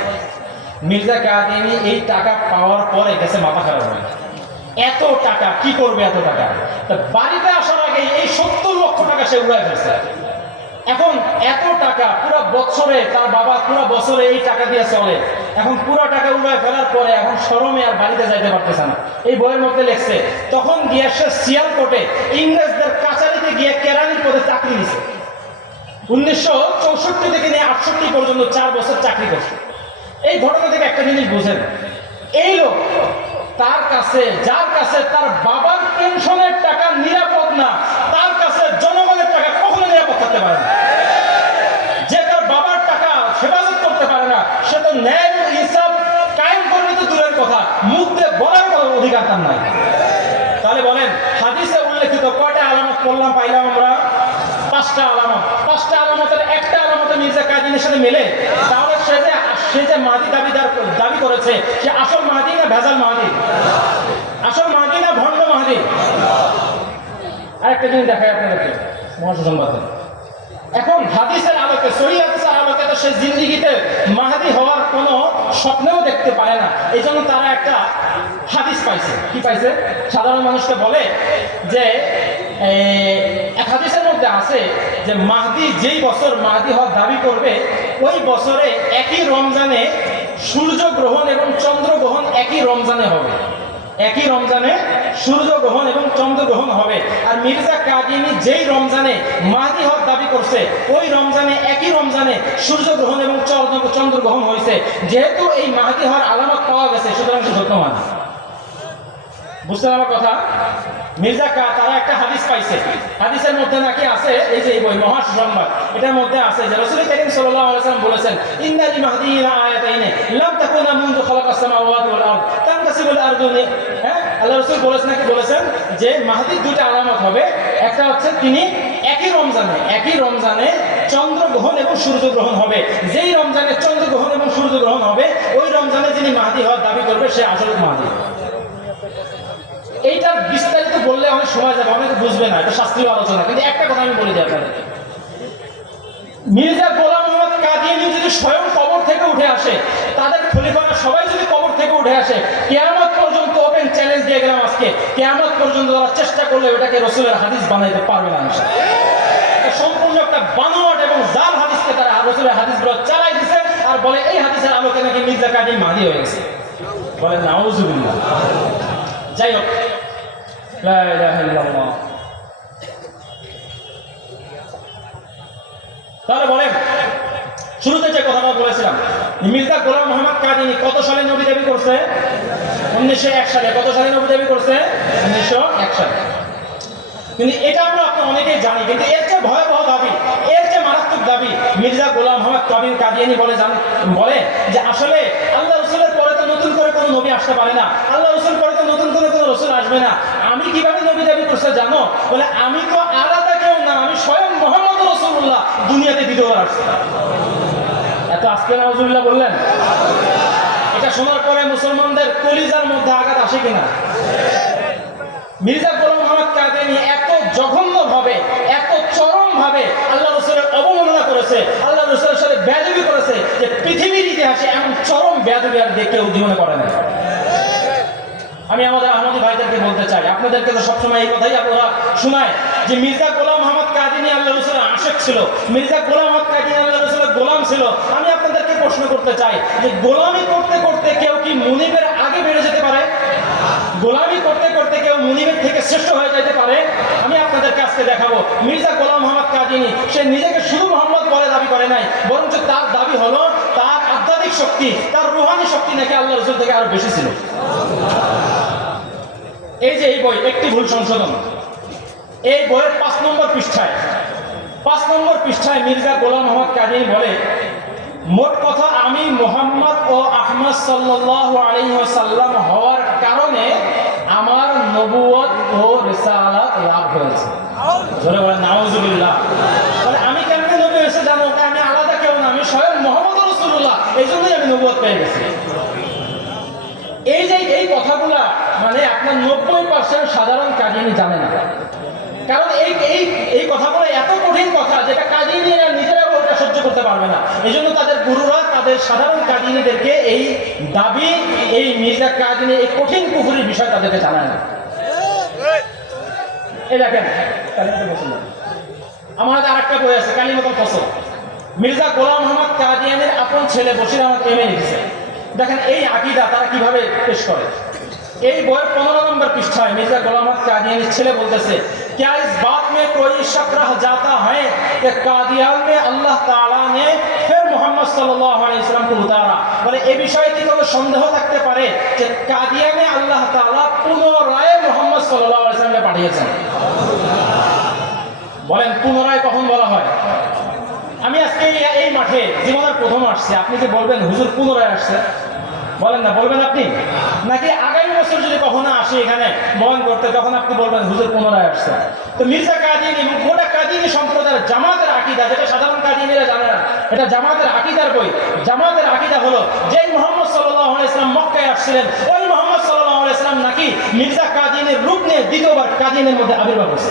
মির্জা কাদিনী এই টাকা পাওয়ার পরে গেছে মাথা খারাপ হয়, এত টাকা কি করবে এত টাকা। তা বাড়িতে আসার আগে এই 70 লক্ষ টাকা সে উড়ায় ফেলছে। এখন এত টাকা পুরো বছরে, তার বাবা পুরো বছরে এই টাকা দিয়ে চলে। এখন পুরো টাকা উড়ায় ফেলার পরে এখন শরমে আর বাড়িতে যাইতে পারতেছে না। এই বইয়ের মধ্যে লেখছে তখন গিয়ে সে সিয়ালকোটে ইংরেজদের কাছারিতে গিয়ে কেরানির পদে চাকরি নিছে। 1964 থেকে নিয়ে 68 পর্যন্ত 4 বছর চাকরি করছে। এই ঘটনা থেকে একটা জিনিস বুঝেন, এই লোক তার কাছে, যার কাছে তার বাবার পেনশনের টাকা নিরাপদ না, তার কাছে জনগণের টাকা কখনো নিরাপদ থাকতে পারে না। যে তার বাবার টাকা হেফাজত করতে পারে না, সে তো ন্যায় এবং ইনসাফ কায়েম করবে তো দূরের কথা, মুখ দিয়ে বলার কোনো অধিকার তার নাই। তাহলে বলেন হাদিসে উল্লেখিত কয়টা আলামত করলাম, পাইলাম আমরা? 5টা আলামত। 5টা আলামতের একটা আলামতে মির্জা কাদিনের সাথে মেলে। তাহলে সে যে মাহদী দাবি করেছে সে আসল মাহদী না ভেজাল মাহদী? আসল মাহদী না ভণ্ড মাহদী? আরেকটা জিনিস দেখাই আপনাদেরকে মহাসংবাদে। এখন হাদিসের আলোকে, সহিহ হাদিসের আলোকে তো সে জিন্দেগিতে মাহদী হওয়ার কোনো স্বপ্নেও দেখতে পারে না। এই জন্য তারা একটা হাদিস পাইছে। কি পাইছে? সাধারণ মানুষকে বলে যে এক হাদিসের মধ্যে আছে যে মাহদী যেই বছর মাহদী হওয়ার দাবি করবে ওই বছরে একই রমজানে সূর্যগ্রহণ এবং চন্দ্রগ্রহণ একই রমজানে হবে। একই রমজানে সূর্যগ্রহণ এবং চন্দ্রগ্রহণ হবে। আর মির্জা কাদিনী যেই রমজানে মাহদী হওয়ার দাবি করছে ওই রমজানে, একই রমজানে সূর্যগ্রহণ এবং চন্দ্রগ্রহণ হয়েছে। যেহেতু এই মাহদী হওয়ার আলামত পাওয়া গেছে সুতরাং সে সত্যমান। বুঝতে আমার কথা? মির্জা তারা একটা হাদিস পাইছে। হাদিসের মধ্যে নাকি আছে, এই যে এই বই মহাসংবাদ, এটার মধ্যে আছে যে রাসূল কারীম সাল্লাল্লাহু আলাইহি ওয়াসাল্লাম বলেছেন ইন্না লিমাহদিয়িনা আয়াতাইনি লাম তাকুনা মুনযু খালাকাস সামাওয়াতি ওয়াল আরদ তানকাসিবুল আরদু। হ্যাঁ, আল্লাহ রাসূল বলেছেন যে মাহদীর 2টা আলামত হবে। একটা হচ্ছে তিনি একই রমজানে চন্দ্রগ্রহণ এবং সূর্যগ্রহণ হবে। যেই রমজানে চন্দ্রগ্রহণ এবং সূর্যগ্রহণ হবে ওই রমজানে যিনি মাহদী হওয়ার দাবি করবে সে আসল মাহদী। এইটার বিস্তারিত বললে অনেক সময় যাবে, অনেকে বুঝবে না, এটা শাস্ত্রীয় আলোচনা। কিন্তু একটা কথা আমি বলে দিই আপনাদেরকে, মির্জা গোলাম মোহাম্মদ কাদিয়ানী যদি স্বয়ং কবর থেকে উঠে আসে, তাদের খলিফারা সবাই যদি কবর থেকে উঠে আসে, কিয়ামত পর্যন্ত ওপেন চ্যালেঞ্জ দিয়ে গেলাম আজকে, কিয়ামত পর্যন্ত তারা চেষ্টা করলে ওটাকে রাসূলের হাদিস বানাইতে পারবে না। এটা সম্পূর্ণ একটা বানোয়াট এবং জাল হাদিসকে তারা রাসূলের হাদিসগুলো চালাই দিছে আর বলে এই হাদিসের আলোকে নাকি মির্জা কাদিয়ানী মাহদী হয়ে গেছে। বলে নাউজুবিল্লাহ। যাই হোক, লা ইলাহা ইল্লাল্লাহ। তাহলে বলেন, শুরুতে যে কথাটা বলেছিলাম, মির্জা গোলাম মোহাম্মদ কাদিয়ানী কত সালে নবী দাবি করছে? 1901 সালে। কত সালে নবী দাবি করছে? 1901 সালে। কিন্তু এটা আমরা আপনারা অনেকেই জানি, কিন্তু এর যে ভয়াবহ দাবি, এর যে মারাত্মক দাবি, মির্জা গোলাম মোহাম্মদ কাদিয়ানী বলে যে আসলে আল্লাহ রাসূলের পরে তো নতুন করে কোনো নবী আসতে পারে না, আল্লাহ রাসূল পরে তো নতুন করে কোনো রাসূল আসবে না। আমি কিভাবে নবী দাবি করছে জানো? বলে আমি তো আলাদা কেউ না, আমি স্বয়ং মুহাম্মদ রাসূলুল্লাহ দুনিয়াতে দ্বিতীয়বার আসছে। এত আজকে নাউজুবিল্লাহ বললেন। এটা শোনার পরে মুসলমানদের কলিজার মধ্যে আঘাত আসে কিনা? মির্জা গোলাম মোহাম্মদ কাদিয়ানী এত জঘন্যভাবে, এত চরমভাবে আল্লাহ রাসূলের অবমাননা করেছে, আল্লাহ রাসূলের সাথে বেয়াদবি করেছে যে পৃথিবীর ইতিহাসে এমন চরম বেয়াদবি আর কেউ জীবনে করে না। আমি আমাদের আহমদী ভাইদেরকে বলতে চাই, আপনাদেরকে তো সবসময় এই কথাই আপনারা শোনায় যে মির্জা গোলাম মোহাম্মদ কাদিয়ানী আল্লাহ রাসূলের আশিক ছিল, মির্জা গোলাম মোহাম্মদ কাদিয়ানী আল্লাহ রাসূলের গোলাম ছিল। আমি আপনাদেরকে প্রশ্ন করতে চাই যে গোলামি করতে করতে কেউ কি মুনিবের আগে বেড়ে যেতে পারে? গোলামি করতে করতে কেউ মুনিবের থেকে শ্রেষ্ঠ হয়ে যেতে পারে? আমি আপনাদের কাছে দেখাবো মির্জা গোলাম মোহাম্মদ কাদিয়ানী সে নিজেকে শুধু মোহাম্মদ বলে দাবি করে নাই, বরঞ্চ তার দাবি হলো তার আধ্যাত্মিক শক্তি, তার রুহানি শক্তি নাকি আল্লাহ রাসূল থেকে আরো বেশি ছিল। এই যে এই বই একটি ভুল সংশোধন, এই বইয়ের 5 নম্বর পৃষ্ঠায় মির্জা গোলাম মোহাম্মদ কাদিয়ানী বলে, মোট কথা আমি মুহাম্মদ ও আহমদ সাল্লাল্লাহু আলাইহি ওয়াসাল্লাম হওয়ার কারণে আমার নবুয়ত ও রিসালাত লাভ হয়েছে। জোরে বলেন নাউজুবিল্লাহ। মানে আমি কেমনে নবী হয়েছে জানো? আমি আলাদা কেউ না, আমি স্বয়ং মুহাম্মদ রাসূলুল্লাহ, এইজন্যই আমি নবুয়ত পেয়ে গেছি। এই যে এই কথাগুলা মানে আপনার 90% সাধারণ কাদিয়ানী জানে না, কারণ এই কথাগুলো এত কঠিন কথা যেটা কাদিয়ানীরা নিজেরাও ওটা সহ্য করতে পারবে না। এই জন্য তাদের গুরুরা তাদের সাধারণ কাদিয়ানীদেরকে এই দাবি, এই মির্জা কাদিয়ানী এই কঠিন কুফরির বিষয় তাদেরকে জানায় না। এই দেখেন আমার হাতে আরেকটা বই আছে, কালিমাতুল ফসল, মির্জা গোলাম মোহাম্মদ কাদিয়ানীর আপন ছেলে বশির আহমদ এম এ লিখেছে। দেখেন এই আকীদা তারা কিভাবে পেশ করে। এই বইয়ের 15 নম্বর পৃষ্ঠায় মির্জা গোলাম মোহাম্মদ কাদিয়ানীর ছেলে বলতেছে, क्या इस बात में कोई शक रह जाता है कि कादियान में अल्लाह ताला ने फिर मोहम्मद सल्लल्लाहु अलैहि वसल्लम को उतारा? বলে এই বিষয়ে কি কোনো সন্দেহ থাকতে পারে যে কাদিয়ানে আল্লাহ তাআলা পুনরায় মোহাম্মদ সাল্লাল্লাহু আলাইহি ওয়াসাল্লামকে পাঠিয়েছেন? বলেন পুনরায় কখন বলা হয়? আমি আজকে এই মাঠে জীবনের প্রথম আসছি, আপনি যে বলবেন হুজুর পুনরায় আসছে, বলেন না, বলবেন আপনি? নাকি আগামী বছর যদি কখনো আসে এখানে বহন করতে, তখন আপনি বলবেন হুজুর পুনরায় আসছে? তো মির্জা কাদিয়ানী গোটা কাদিয়ানী সম্প্রদায়ের জামাতের আকীদা, যেটা সাধারণ কাদিয়ানীরা জানে না, এটা জামাতের আকীদার বই। জামাতের আকীদা হলো যে মুহাম্মদ সাল্লাল্লাহু আলাইহি ওয়াসাল্লাম মক্কায় আসছিলেন, ওই মুহাম্মদ সাল্লাল্লাহু আলাইহি ওয়াসাল্লাম নাকি মির্জা কাদিয়ানীর রূপ নিয়ে দ্বিতীয়বার কাদিয়ানীর মধ্যে আবির্ভাব হয়েছে।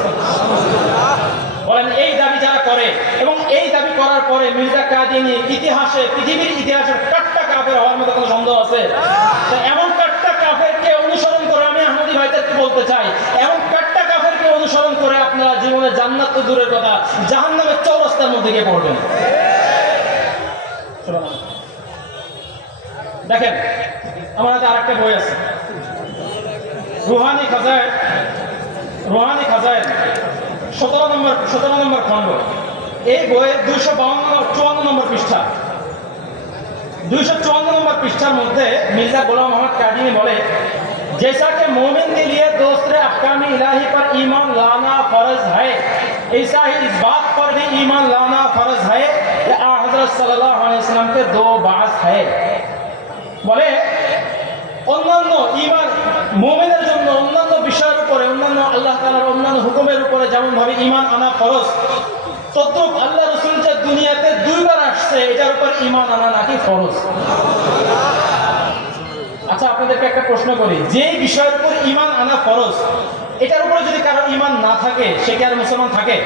বলেন এই দাবি যারা করে এবং এই দাবি করার পরে মির্জা কাদিয়ানী ইতিহাসে, পৃথিবীর ইতিহাসে কাট্টা কাফের হওয়ার মতো কোনো সন্দেহ আছে? এমন কাট্টা কাফেরকে অনুসরণ করে আমি আহমদী ভাইদেরকে বলতে চাই, এমন কাট্টা কাফেরকে অনুসরণ করে আপনারা জীবনে জান্নাত তো দূরের কথা, জাহান্নামের চৌরাস্তার মধ্যে গিয়ে পড়বেন। দেখেন আমার হাতে আরেকটা বই আছে, রুহানি খাজায়েন 17 নম্বর খণ্ড। এই বইয়ের 254 নম্বর পৃষ্ঠা, 254 নম্বর পৃষ্ঠার মধ্যে মির্জা গোলাম মোহাম্মদ कादियानी बोले, जैसा कि मोमिन के लिए दूसरे अहकाम इलाही पर ईमान लाना फर्ज है, ऐसा ही इस बात पर भी ईमान लाना फर्ज है कि हज़रत सल्लल्लाहु अलैहि वसल्लम के दो बास है। बोले অন্যান্য ঈমান মুমিনের জন্য অন্যান্য বিষয়ের উপরে, অন্যান্য আল্লাহ তাআলার অন্যান্য হুকুমের উপরে যেমন ভাবে ঈমান আনা ফরজ, তদ্রূপ আল্লাহ রাসূল যে দুনিয়াতে দুইবার আসছে এটার উপর ঈমান আনা নাকি ফরজ। আচ্ছা আপনাদেরকে একটা প্রশ্ন করি, যে বিষয়ের উপর ঈমান আনা ফরজ, এটার উপরে যদি কারো ঈমান না থাকে সে কি আর মুসলমান থাকে?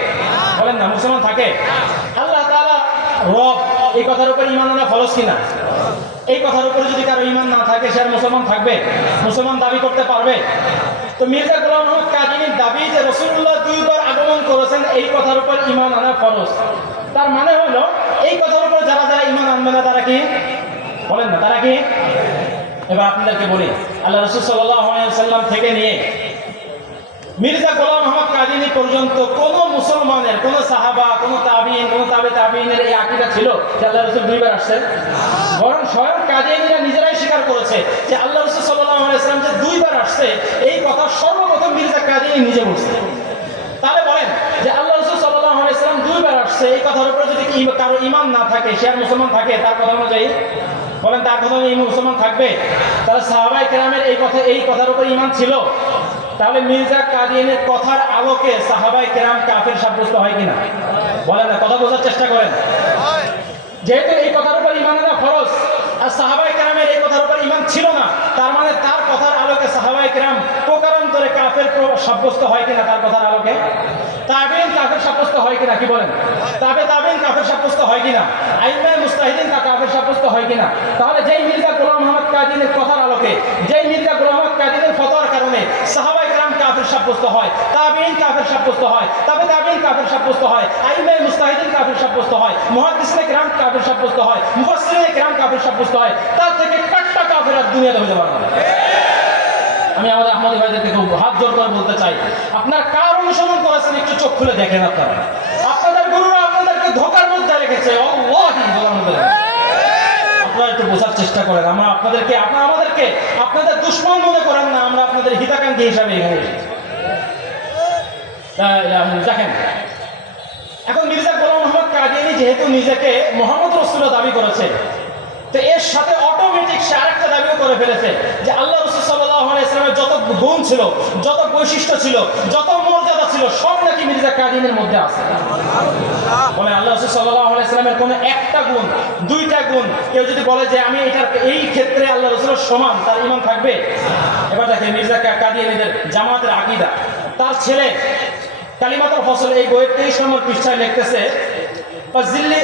বলেন না, মুসলমান থাকে? আল্লাহ তাআলা রব, এই কথার উপর ঈমান আনা ফরজ কিনা? এই কথার উপরে যদি কারো ঈমান না থাকে সে আর মুসলমান থাকবে? মুসলমান দাবি করতে পারবে? তো মির্জা গোলাম মোহাম্মদ কাদিনীর দাবি যে রাসূলুল্লাহ 2 বার আগমন করেছেন এই কথার উপর ঈমান আনা ফরজ। তার মানে হলো এই কথার উপর যারা যারা ঈমান আনবে না তারা কি বলেন না, তারা কি? এবার আপনাদেরকে বলি, আল্লাহ রাসূল সাল্লাল্লাহু আলাইহি ওয়াসাল্লাম থেকে নিয়ে মির্জা গোলাম মোহাম্মদ কাদিনী পর্যন্ত কোন মুসলমানের, কোন সাহাবা, কোন তাবিঈন, কোন তাবে তাবিঈনের এই আকীদা ছিল যে আল্লাহ রাসূল 2 বার আসছেন? বরং স্বয়ং কাদিনীরা নিজেরাই স্বীকার করেছে যে আল্লাহ রাসূল সাল্লাল্লাহু আলাইহি ওয়াসাল্লাম যে 2 বার আসছে এই কথা সর্বপ্রথম মির্জা কাদিনী নিজে বলছে। তাহলে বলেন যে আল্লাহ রাসূল সাল্লাল্লাহু আলাইহি ওয়াসাল্লাম 2 বার আসছে এই কথার উপর যদি কারো ঈমান না থাকে সে আর মুসলমান থাকে তার কথা অনুযায়ী? বলেন তার কথা অনুযায়ী মুসলমান থাকবে? তাহলে সাহাবায়ে কেরামের এই কথার উপর ঈমান ছিল। তাহলে মির্জা কাদিয়ানীর কথার আলোকে সাহাবায়ে কেরাম কাফের সাব্যস্ত হয় কিনা? বলেন না, কথা বোঝার চেষ্টা করেন। যেহেতু এই কথার উপর ঈমান আনা ফরজ আর সাহাবায়ে কেরামের এই কথার উপর ঈমান ছিল না, তার মানে তার কথার আলোকে সাহাবায়ে কেরাম প্রকারান্তরে কাফের সাব্যস্ত হয় কিনা? তার কথার আলোকে তাবেঈন কাফের সাব্যস্ত হয় কিনা? কি বলেন? তাবেঈন কাফের সাব্যস্ত হয় কিনা? আইম্মায়ে মুজতাহিদিন কাফের সাব্যস্ত হয় কিনা? তাহলে যেই মির্জা গোলাম মোহাম্মদ কাদিনীর কথার আলোকে, যেই মির্জা গোলাম মোহাম্মদ কাদিনীর ফতোয়ার কারণে সাহাবায়ে কেরাম কাফের সাব্যস্ত হয়, তাবেঈন কাফের সাব্যস্ত হয়, তাবেঈন কাফের সাব্যস্ত হয়, আইম্মায়ে মুজতাহিদিন কাফের সাব্যস্ত হয়, মুহাদ্দিসিনে কেরাম কাফের সাব্যস্ত হয়, মুফাসসিরিনে কেরাম কাফের সাব্যস্ত হয়, তার থেকে কাট্টা কাফের আর দুনিয়াতে হতে পারে না। আমি আমাদের আহমদী ভাইদেরকে খুব হাত জোর করে বলতে চাই, আপনারা কার অনুসরণ করেছেন একটু চোখ খুলে দেখেন। আপনাদের গুরুরা আপনাদেরকে ধোঁকার মধ্যে রেখেছে, আল্লাহি ধোঁকার মধ্যে রেখেছে। আপনারা একটু বোঝার চেষ্টা করেন। আপনারা আমাদেরকে আপনাদের দুশমন মনে করেন না, আমরা আপনাদের হিতাকাঙ্ক্ষী হিসাবে এখানে এসেছি। দেখেন, এখন মির্জা গোলাম মোহাম্মদ কাদিয়ানী যেহেতু নিজেকে মুহাম্মদ রাসূলুল্লাহ দাবি করেছে, তো এর সাথে অটোমেটিক সে আরেকটা দাবিও করে ফেলেছে যে আল্লাহ রাসূল সাল্লাল্লাহু আলাইহি ওয়াসাল্লামের যত গুণ ছিল, যত বৈশিষ্ট্য ছিল, যত মর্যাদা ছিল সব নাকি মির্জা কাদিয়ানীর মধ্যে আছে। বলে আল্লাহ রাসূল সাল্লাল্লাহু আলাইহি ওয়াসাল্লামের কোনো একটা গুণ, দুইটা গুণ কেউ যদি বলে যে আমি এই ক্ষেত্রে আল্লাহ রাসূলের সমান, তার ঈমান থাকবে? এবার দেখেন মির্জা কাদিয়ানীদের জামাতের আকীদা, তার ছেলে কালিমাতুল ফসল এই বইয়ের 23 নম্বর পৃষ্ঠায় লিখতেছে, ফাজিল্লি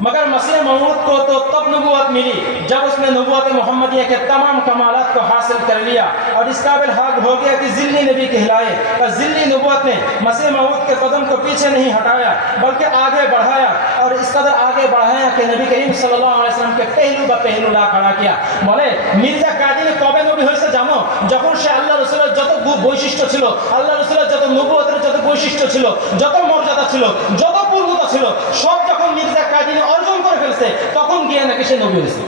मगर मसीह मऊद को तो तब नबूवत मिली जब उसने नबूवत मोहम्मदिया के तमाम कमालात को हासिल कर लिया और इस काबिल हक हो गया कि जिल्ली नबी कहलाए। और जिल्ली नबूवत ने मसीह मऊद के कदम को पीछे नहीं हटाया बल्कि आगे बढ़ाया और इस कदर आगे बढ़ाया कि नबी करीम सल्लल्लाहु अलैहि वसल्लम के पहलू का पहलू ला खड़ा किया। বলে মির্জা কাদিনী কবে নবী হয়েছে জানো? যখন সে আল্লাহ রাসূলের যত বৈশিষ্ট্য ছিল, আল্লাহ রাসূলের যত নবুয়তের যত বৈশিষ্ট্য ছিল, যত মর্যাদা ছিল, যত পূর্ণতা ছিল, সব যখন মির্জা কাদিনী অর্জন করে ফেলছে তখন গিয়ে নাকি সে নবী হয়েছে।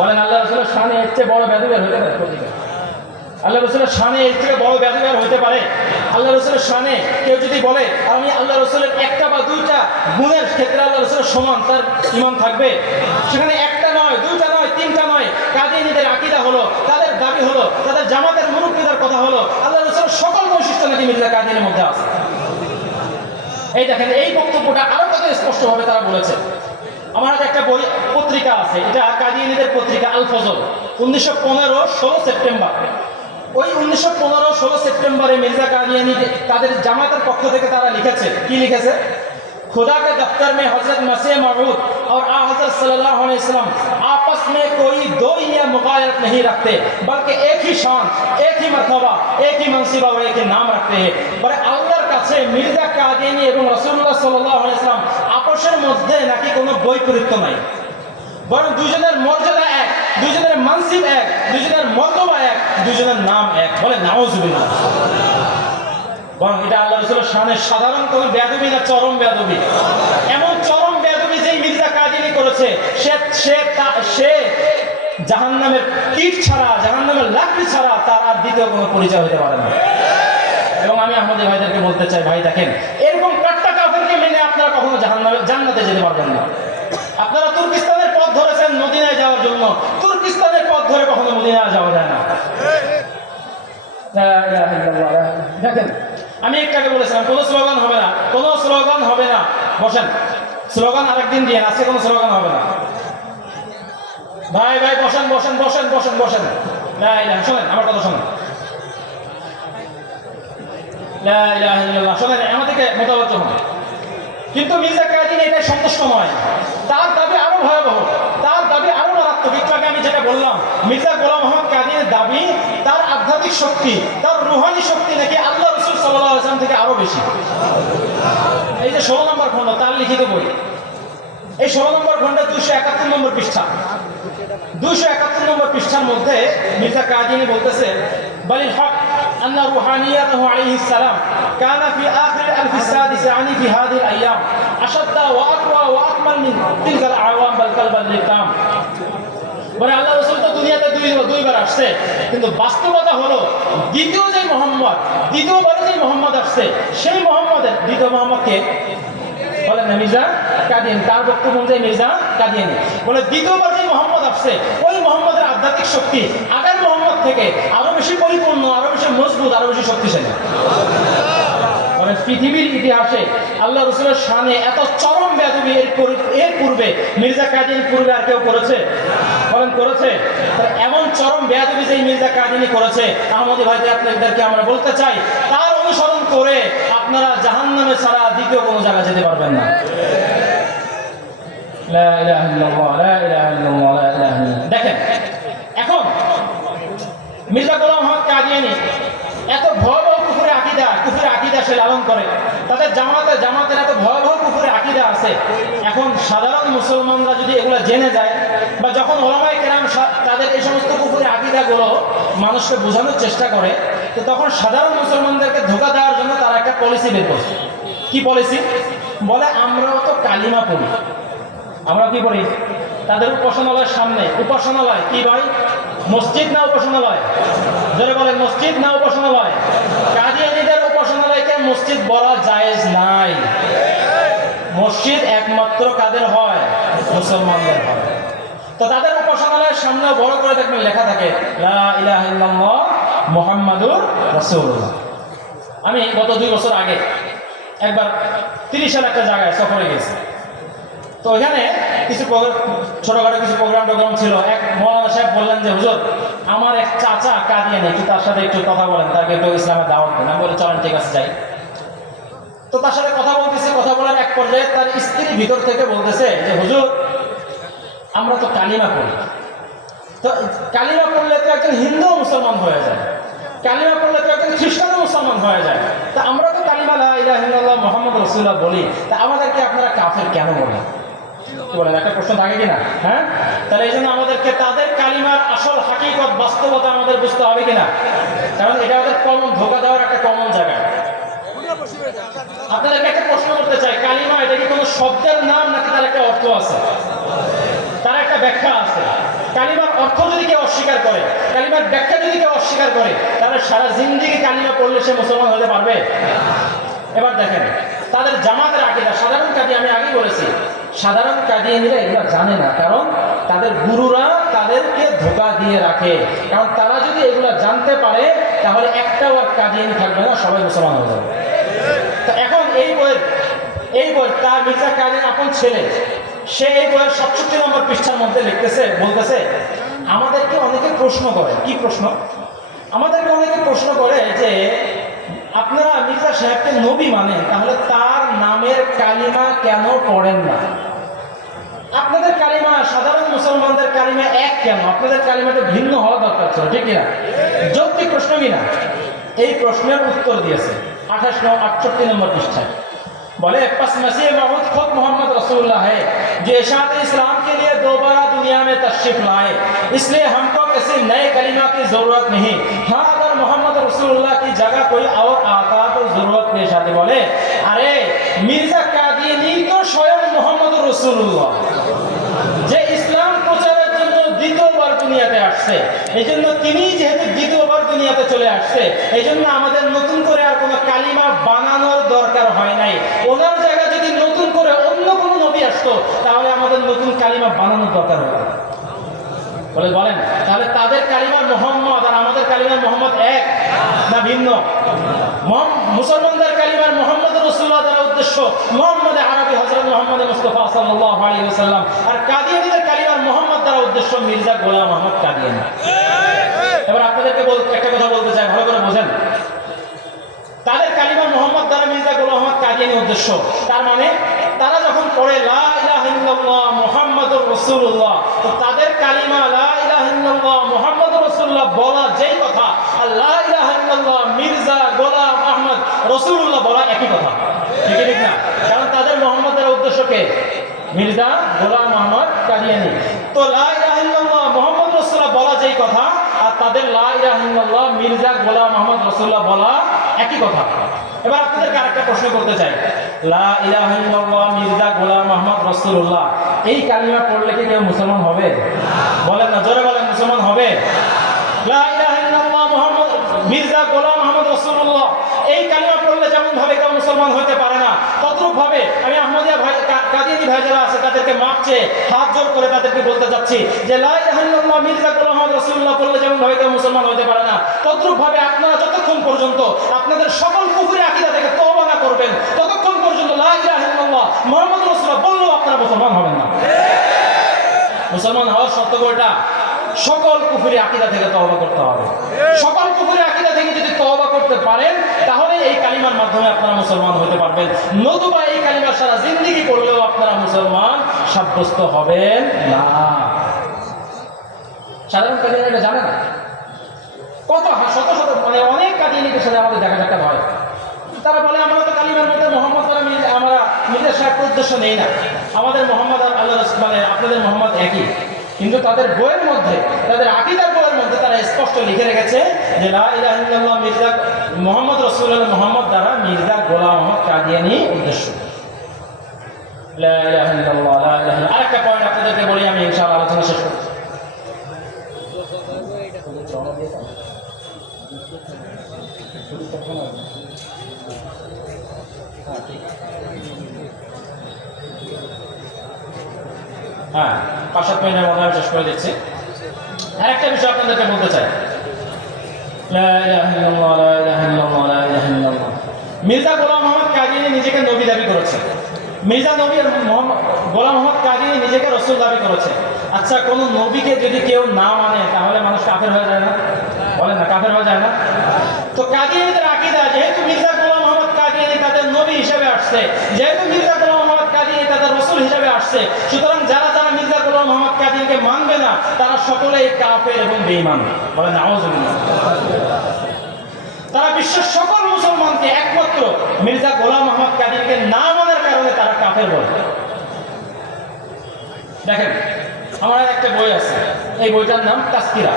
বলেন আল্লাহ রাসূলের শানে এর চেয়ে বড় ব্যাধি হতে পারে? আল্লাহ রাসূলের শানে এর থেকে বড় ব্যাধি হতে পারে? আল্লাহ রাসূলের শানে কেউ যদি বলে আমি আল্লাহ রাসূলের একটা বা দুইটা গুণের ক্ষেত্রে আল্লাহ রাসূলের সমান, তার ঈমান থাকবে? সেখানে একটা নয়, দুইটা নয়, তিনটা নয়, কাদিয়ানীদের আকীদা হলো, তাদের দাবি হলো, তাদের জামাতের মুরব্বিদের কথা হলো আল্লাহ রাসূলের সকল বৈশিষ্ট্য নাকি মির্জা কাদিয়ানীর মধ্যে আছে। এই দেখেন, এই বক্তব্যটা আরো কত স্পষ্টভাবে তারা বলেছে। আমার হাতে একটা বই পত্রিকা আছে, এটা কাদিয়ানীদের পত্রিকা আল ফজল, 1915 16 সেপ্টেম্বর। ওই 1915 16 সেপ্টেম্বরে মির্জা কাদিয়ানী তাদের জামাতের পক্ষ থেকে তারা লিখেছে, কি লিখেছে? खुदा के दफ्तर में हजरत मसीह मऊद और आ हजरत सल्लल्लाहु अलैहि वसल्लम आपस में कोई दो या मुगायरत नहीं रखते बल्कि एक ही शान, एक ही मर्तबा, एक ही मनसिबा और एक ही नाम रखते हैं। বলে আল্লাহর কাছে মির্জা কাদিয়ানী এবং রাসূলুল্লাহ সাল্লাল্লাহু আলাইহি ওয়াসাল্লাম আপসের মধ্যে নাকি কোনো বৈপরীত্য নাই, বরং দুজনের মর্যাদা এক, দুজনের মানসিব এক, দুজনের মর্তবা এক, দুজনের নাম এক। বলে নাউজুবিল্লাহ। বরং এটা আল্লাহ রাসূলের শানে সাধারণ কোনো বেয়াদবি না, চরম বেয়াদবি। এমন চরম বেয়াদবি যেই মির্জা কাদিয়ানী করেছে, সে জাহান্নামের কীট ছাড়া, জাহান্নামের লাকড়ি ছাড়া তার আর দ্বিতীয় কোনো পরিচয় হতে পারে না। এবং আমি আহমদী ভাইদেরকে বলতে চাই, ভাই দেখেন, এরকম কাট্টা কাফেরকে মেনে আপনারা কখনো জান্নাতে যেতে পারবেন না। আপনারা তুর্কিস্তানের পথ ধরেছেন মদিনায় যাওয়ার জন্য, তুর্কিস্তানের পথ ধরে কখনো মদিনায় যাওয়া যায় না। দেখেন, আমি একটাকে বলেছিলাম কোনো স্লোগান হবে না, কোনো স্লোগান হবে না। বসেন, স্লোগান আরেকদিন দিয়ে, আজকে কোনো স্লোগান হবে না। ভাই ভাই বসেন বসেন বসেন বসেন বসেন। শোনেন আমার কথা, শোনেন, শোনেন আমাদেরকে মোতাবেক হন। কিন্তু মির্জা কাদিয়ানী কাদিয়ানী এটাই সন্তুষ্ট নয়, তার দাবি আরো ভয়াবহ, তার দাবি আরো মারাত্মক। একটু আগে আমি যেটা বললাম, মির্জা গোলাম মোহাম্মদ কাদিয়ানীর দাবি তার আধ্যাত্মিক শক্তি, তার রুহানি শক্তি নাকি আল্লাহ রাসূল সাল্লাল্লাহু আলাইহি ওয়াসাল্লাম থেকে আরো বেশি। এই যে 16 নম্বর খণ্ড, তার লিখিত বই, এই 16 নম্বর খণ্ডে 271 নম্বর পৃষ্ঠা, 271 নম্বর পৃষ্ঠার মধ্যে মির্জা কাদিয়ানী বলতেছে, বালিল হক আন্না রুহানিয়াতুহু আলাইহিস সালাম কানা ফি আখির আলফিস সাদিস আনি ফি হাদিহিল আইয়াম আশাদ্দা ওয়া আকওয়া ওয়া আকমাল মিন তিলকাল আওয়াম বাল কালবাল লিকাম। মানে আল্লাহ রাসূল তো দুনিয়াতে দুইবার আসছে, কিন্তু বাস্তবতা হলো দ্বিতীয়বারে যে মোহাম্মদ আসছে, সেই মোহাম্মদের দ্বিতীয় মোহাম্মদকে বলেন না মির্জা কাদিয়ানী, তার বক্তব্য অনুযায়ী মির্জা কাদিয়ানী বলে দ্বিতীয়বার যে মোহাম্মদ আসছে, ওই মোহাম্মদের আধ্যাত্মিক শক্তি আগের মোহাম্মদ থেকে আরো বেশি পরিপূর্ণ, আরো বেশি মজবুত, আরো বেশি শক্তিশালী। মানে পৃথিবীর ইতিহাসে আল্লাহ রাসূলের শানে এত চরম বেয়াদবি এর পূর্বে মির্জা কাদিয়ানী পূর্বে আর কেউ করেছে? বলেন করেছে? এমন চরম বেয়াদবি যে মির্জা কাদিয়ানী করেছে, আহমদী ভাইদের আপনাদেরকে আমরা বলতে চাই, তার অনুসরণ করে আপনারা জাহান্নামে ছাড়া দ্বিতীয় কোনো জায়গায় যেতে পারবেন না। লা ইলাহা ইল্লাল্লাহ, লা ইলাহা ইল্লাল্লাহ, লা ইলাহা ইল্লাল্লাহ। দেখেন এখন মির্জা গোলাম মোহাম্মদ কাদিয়ানী এত ভয়াবহ কুফুরে আকীদা সে লালন করে, তাদের জামাতের এত ভয়াবহ কুফুরে আকীদা আছে। এখন সাধারণ মুসলমানরা যদি এগুলো জেনে যায়, বা যখন ওলামায়ে কেরাম তাদের এই সমস্ত কুফুরে আকীদাগুলো মানুষকে বোঝানোর চেষ্টা করে, তো তখন সাধারণ মুসলমানদেরকে ধোঁকা দেওয়ার জন্য তারা একটা পলিসি বের করছে। কি পলিসি? বলে আমরাও তো কালিমা পড়ি। আমরা কি করি? তাদের উপাসনালয়ের সামনে, উপাসনালয় কি ভাই? মসজিদ না উপাসনালয়? যারা বলেন মসজিদ না উপাসনালয়? কাদিয়ানীদের উপাসনালয়কে মসজিদ বলা জায়েজ নাই। মসজিদ একমাত্র কাদের হয়? মুসলমানদের হয়। তো তাদের উপাসনালয়ের সামনে বড় করে দেখবেন লেখা থাকে লা ইলাহা ইল্লাল্লাহ মুহাম্মাদুর রাসূলুল্লাহ। আমি গত 2 বছর আগে একবার 30 সাল একটা জায়গায় সফরে গেছি। তো ওইখানে কিছু ছোটখাটো কিছু প্রোগ্রাম ছিল। এক মৌলানা সাহেব বললেন যে হুজুর, আমার এক চাচা কাদিয়ানী, একটু তার সাথে একটু কথা বলেন, তাকে একটু ইসলামের দাওয়াত দেন। আমি বলে চলেন, ঠিক আছে যাই। তো তার সাথে কথা বলার এক পর্যায়ে তার স্ত্রী ভিতর থেকে বলতেছে যে হুজুর, আমরা তো কালিমা পড়ি, তো কালিমা পড়লে তো একজন হিন্দু মুসলমান হয়ে যায়, কালিমা পড়লে তো একজন খ্রিস্টানও মুসলমান হয়ে যায়, তা আমরা তো কালিমা লা ইলাহা ইল্লাল্লাহ মুহাম্মাদুর রাসূলুল্লাহ বলি, তা আমাদেরকে আপনারা কাফের কেন বলেন? কি বলেন? একটা প্রশ্ন থাকে কিনা? হ্যাঁ, তাহলে এই জন্য আমাদেরকে তাদের কালিমার আসল হাকিকত, বাস্তবতা আমাদের বুঝতে হবে কিনা, কারণ এটা আমাদের কমন ধোঁকা দেওয়ার একটা কমন জায়গা। আপনাদেরকে একটা প্রশ্ন করতে চাই, কালিমা এটা কি কোনো শব্দের নাম নাকি তার একটা অর্থ আছে, তার একটা ব্যাখ্যা আছে? কালিমার অর্থ যদি কেউ অস্বীকার করে, কালিমার ব্যাখ্যা যদি কেউ অস্বীকার করে, তাহলে সারা জিন্দেগি কালিমা পড়লে সে মুসলমান হতে পারবে? এবার দেখেন তাদের জামাতের আকীদা, সাধারণ কাদিয়ানী, আমি আগে বলেছি সাধারণ কাদিয়ানীরা এগুলো জানে না, কারণ তাদের গুরুরা তাদেরকে ধোঁকা দিয়ে রাখে। কারণ তারা যদি এগুলো জানতে পারে, তাহলে একটাও আর কাদিয়ানী থাকবে না, সবাই মুসলমান হয়ে যাবে। তো এখন এই বই তার মির্জা কাদিয়ানী আপন ছেলে, সে এই বইয়ের 67 নম্বর পৃষ্ঠার মধ্যে বলতেছে আমাদেরকে অনেকে প্রশ্ন করে। কি প্রশ্ন? আমাদেরকে অনেকে প্রশ্ন করে যে আপনারা মির্জা সাহেবকে নবী মানেন, তাহলে তার নামের কালিমা কেন পড়েন না? আপনাদের কালিমা সাধারণ মুসলমানদের কালিমা এক কেন? আপনাদের কালিমাটা ভিন্ন হওয়া দরকার ছিল, ঠিক কিনা? যৌক্তিক প্রশ্ন কিনা? এই প্রশ্নের উত্তর দিয়েছে 68 নম্বর পৃষ্ঠায়। बोले पस मसीह मऊद खुद मोहम्मद रसूलुल्लाह है जो इशात इस्लाम के लिए दोबारा दुनिया में तशरीफ लाए, इसलिए हमको किसी नए कलीमा की जरूरत नहीं। हाँ, अगर मोहम्मद रसूलुल्लाह की जगह कोई और आता तो जरूरत पेश आती। बोले अरे मिर्जा कादियानी तो स्वयं मोहम्मद रसूलुल्लाह যে ইসলাম প্রচারের জন্য দ্বিতীয়বার দুনিয়াতে আসছে, এই জন্য তিনি যেহেতু দ্বিতীয়বার দুনিয়াতে চলে আসছে, এই জন্য আমাদের নতুন করে আর কোনো কালিমা বানানোর দরকার হয় নাই। ওনার জায়গায় যদি নতুন করে অন্য কোনো নবী আসতো, তাহলে আমাদের নতুন কালিমা বানানোর দরকার হতো। বলেন তাহলে তাদের কালিমার মোহাম্মদ আর আমাদের কালিমার মোহাম্মদ এক না ভিন্ন? মুসলমানদের কালিমার মোহাম্মদ রাসূলুল্লাহ দ্বারা উদ্দেশ্য মুহাম্মদ আরবি হযরত মুহাম্মদ মুস্তাফা সাল্লাল্লাহু আলাইহি ওয়াসাল্লাম, আর কাদিয়ানীদের কালিমার মোহাম্মদ দ্বারা উদ্দেশ্য মির্জা গোলাম আহমদ কাদিয়ানী। এবার আপনাদেরকে একটা কথা বলতে চাই, ভালো করে বোঝেন। তাদের কালিমার মোহাম্মদ দ্বারা মির্জা গোলাম আহমদ কাদিয়ানী উদ্দেশ্য, তার মানে তারা যখন পড়ে লা ইলাহা ইল্লাল্লাহ মুহাম্মাদুর রাসূলুল্লাহ, তো তাদের কালিমা লা ইলাহা ইল্লাল্লাহ মুহাম্মাদুর রাসূলুল্লাহ বলা যেই কথা, আর লা ইলাহা ইল্লাল্লাহ মির্জা গোলাম আহমদ রাসূলুল্লাহ বলা একই কথা, ঠিক না? কারণ তাদের মোহাম্মদের উদ্দেশ্যকে মির্জা গোলাম আহমদ কাদিয়ানী। তো লা ইলাহা ইল্লাল্লাহ মুহাম্মদ রাসূলুল্লাহ বলা যেই কথা, আর তাদের লা ইলাহা ইল্লাল্লাহ মির্জা গোলাম আহমদ রাসূলুল্লাহ বলা একই কথা। এবার আপনাদেরকে আরেকটা প্রশ্ন করতে চাই, লা ইলাহা ইল্লাল্লাহ মির্জা গোলাম আহমদ রাসূলুল্লাহ এই কালিমা পড়লে কি কেউ মুসলমান হবে? বলেন না, জোরে বলেন, মুসলমান হবে? লা ইলাহা ইল্লাল্লাহ মুহাম্মদ মির্জা গোলাম আহমদ রাসূলুল্লাহ এই কালিমা পড়লে যেমন ভাবে কেউ মুসলমান হতে পারে না, তদ্রূপ ভাবে আমি আহমদিয়া ভাই কাদিয়ানী ভাই যারা আছে তাদেরকে মাপ চেয়ে হাত জোর করে তাদেরকে বলতে যাচ্ছি যে লা ইলাহা ইল্লাল্লাহ মির্জা গোলাম আহমদ রাসূলুল্লাহ পড়লে যেমন ভাবে কেউ মুসলমান হতে পারে না, তদ্রূপ ভাবে আপনারা যতক্ষণ পর্যন্ত আপনাদের সকল কুফরি আকীদা থেকে তওবা না করবেন, ততক্ষণ পর্যন্ত লা ইলাহা ইল্লাল্লাহ মুহাম্মাদুর রাসূলুল্লাহ বললেও আপনারা মুসলমান হবেন না। মুসলমান হওয়ার শর্ত কোনটা? সকল কুফরি আকীদা থেকে তওবা করতে হবে। সকল কুফরি আকীদা থেকে যদি তওবা করতে পারেন, তাহলে এই কালিমার মাধ্যমে আপনারা মুসলমান হতে পারবেন, নতুবা এই কালিমার সারা জিন্দেগি করলেও আপনারা মুসলমান সাব্যস্ত হবেন না। সাধারণ কাদিয়ানীরা জানে না, কত শত শত মানে অনেক কাদিয়ানীদের সাথে আমাদের দেখা সাক্ষাৎ হয়। তারা বলে আমরা তো কালিমার মধ্যে মোহাম্মদ আমরা মির্জা সাহেব উদ্দেশ্য নেই না, আমাদের মোহাম্মদ আর আল্লাহ মানে আপনাদের মোহাম্মদ একই। কিন্তু তাদের বইয়ের মধ্যে, তাদের আকীদার বইয়ের মধ্যে তারা স্পষ্ট লিখে রেখেছে যে লা ইলাহা ইল্লাল্লাহ মির্জা মুহাম্মদ রাসূলুল্লাহ মুহাম্মদ দ্বারা মির্জা গোলাম আহমদ কাদিয়ানী উদ্দেশ্য। লা ইলাহা ইল্লাল্লাহ লা ইলাহা ইল্লাল্লাহ। আরেকটা পয়েন্ট আপনাদেরকে বলি, আমি ইনশাআল্লাহ আলোচনা শেষ করব। হ্যাঁ, 5-7 মিনিটের মধ্যে আমি শেষ করে দিচ্ছি। আরেকটা বিষয় আপনাদেরকে বলতে চাই, লা ইলাহা ইল্লাল্লাহ লা ইলাহা ইল্লাল্লাহ লা ইলাহা ইল্লাল্লাহ। মির্জা গোলাম আহমদ কাদিয়ানী নিজেকে নবী দাবি করেছে, মির্জা নবী গোলাম আহমদ কাদিয়ানী নিজেকে রাসূল দাবি করেছে। আচ্ছা, কোন নবীকে যদি কেউ না মানে তাহলে মানুষ কাফের হয়ে যায় না? বলেন না, কাফের হয়ে যায় না? তো কাদিয়ানীদের আকীদা, যেহেতু মির্জা গোলাম আহমদ কাদিয়ানী তাদের নবী হিসেবে আসছে, যেহেতু মির্জা গোলাম আহমদ কাদিয়ানী তাদের রাসূল হিসেবে আসছে, সুতরাং যারা যারা মির্জা গোলাম আহমদ কাদিয়ানীকে মানবে না তারা সকলেই কাফের এবং বেঈমান। বলেন নাউযুবিল্লাহ। তারা বিশ্বের সকল মুসলমানকে একমাত্র মির্জা গোলাম আহমদ কাদিয়ানীকে না মানার কারণে তারা কাফের বলে। দেখেন, আমার একটা বই আছে, এই বইটার নাম তাসকিরা।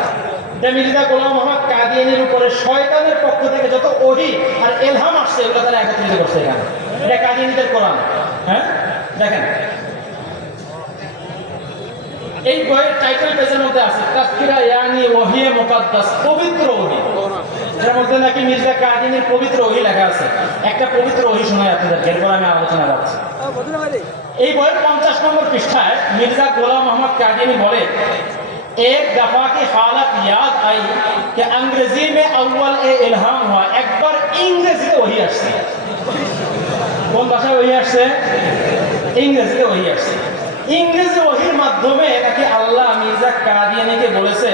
এটা মির্জা গোলাম আহমদ কাদিয়ানীর উপরে শয়তানের পক্ষ থেকে যত ওহী আর ইলহাম আসছে ওটা তারা একত্রিত করছে এখানে। এটা কাদিয়ানীদের কোরআন। হ্যাঁ, দেখেন এই বইয়ের টাইটেল পেজের মধ্যে আছে তাসকিরা ইয়ানি ওহী মুকাদ্দাস, পবিত্র ওহী, যার মধ্যে নাকি মির্জা কাদিয়ানীর পবিত্র ওহী লেখা আছে। একটা পবিত্র ওহী শোনাই আপনাদের, এরপর আমি আলোচনা যাচ্ছি। এই বইয়ের 50 নম্বর পৃষ্ঠায় মির্জা গোলাম আহমদ কাদিয়ানী বলে, एक दफा की हालत याद आई कि अंग्रेजी में अव्वल इल्हाम हुआ। एक बार इंग्रेजी वही আসছে। কোন ভাষায় वही আসছে? ইংরেজিতে वही আসছে। ইংরেজি ওহির মাধ্যমে নাকি আল্লাহ মির্জা কাদিয়ানীকে বলেছে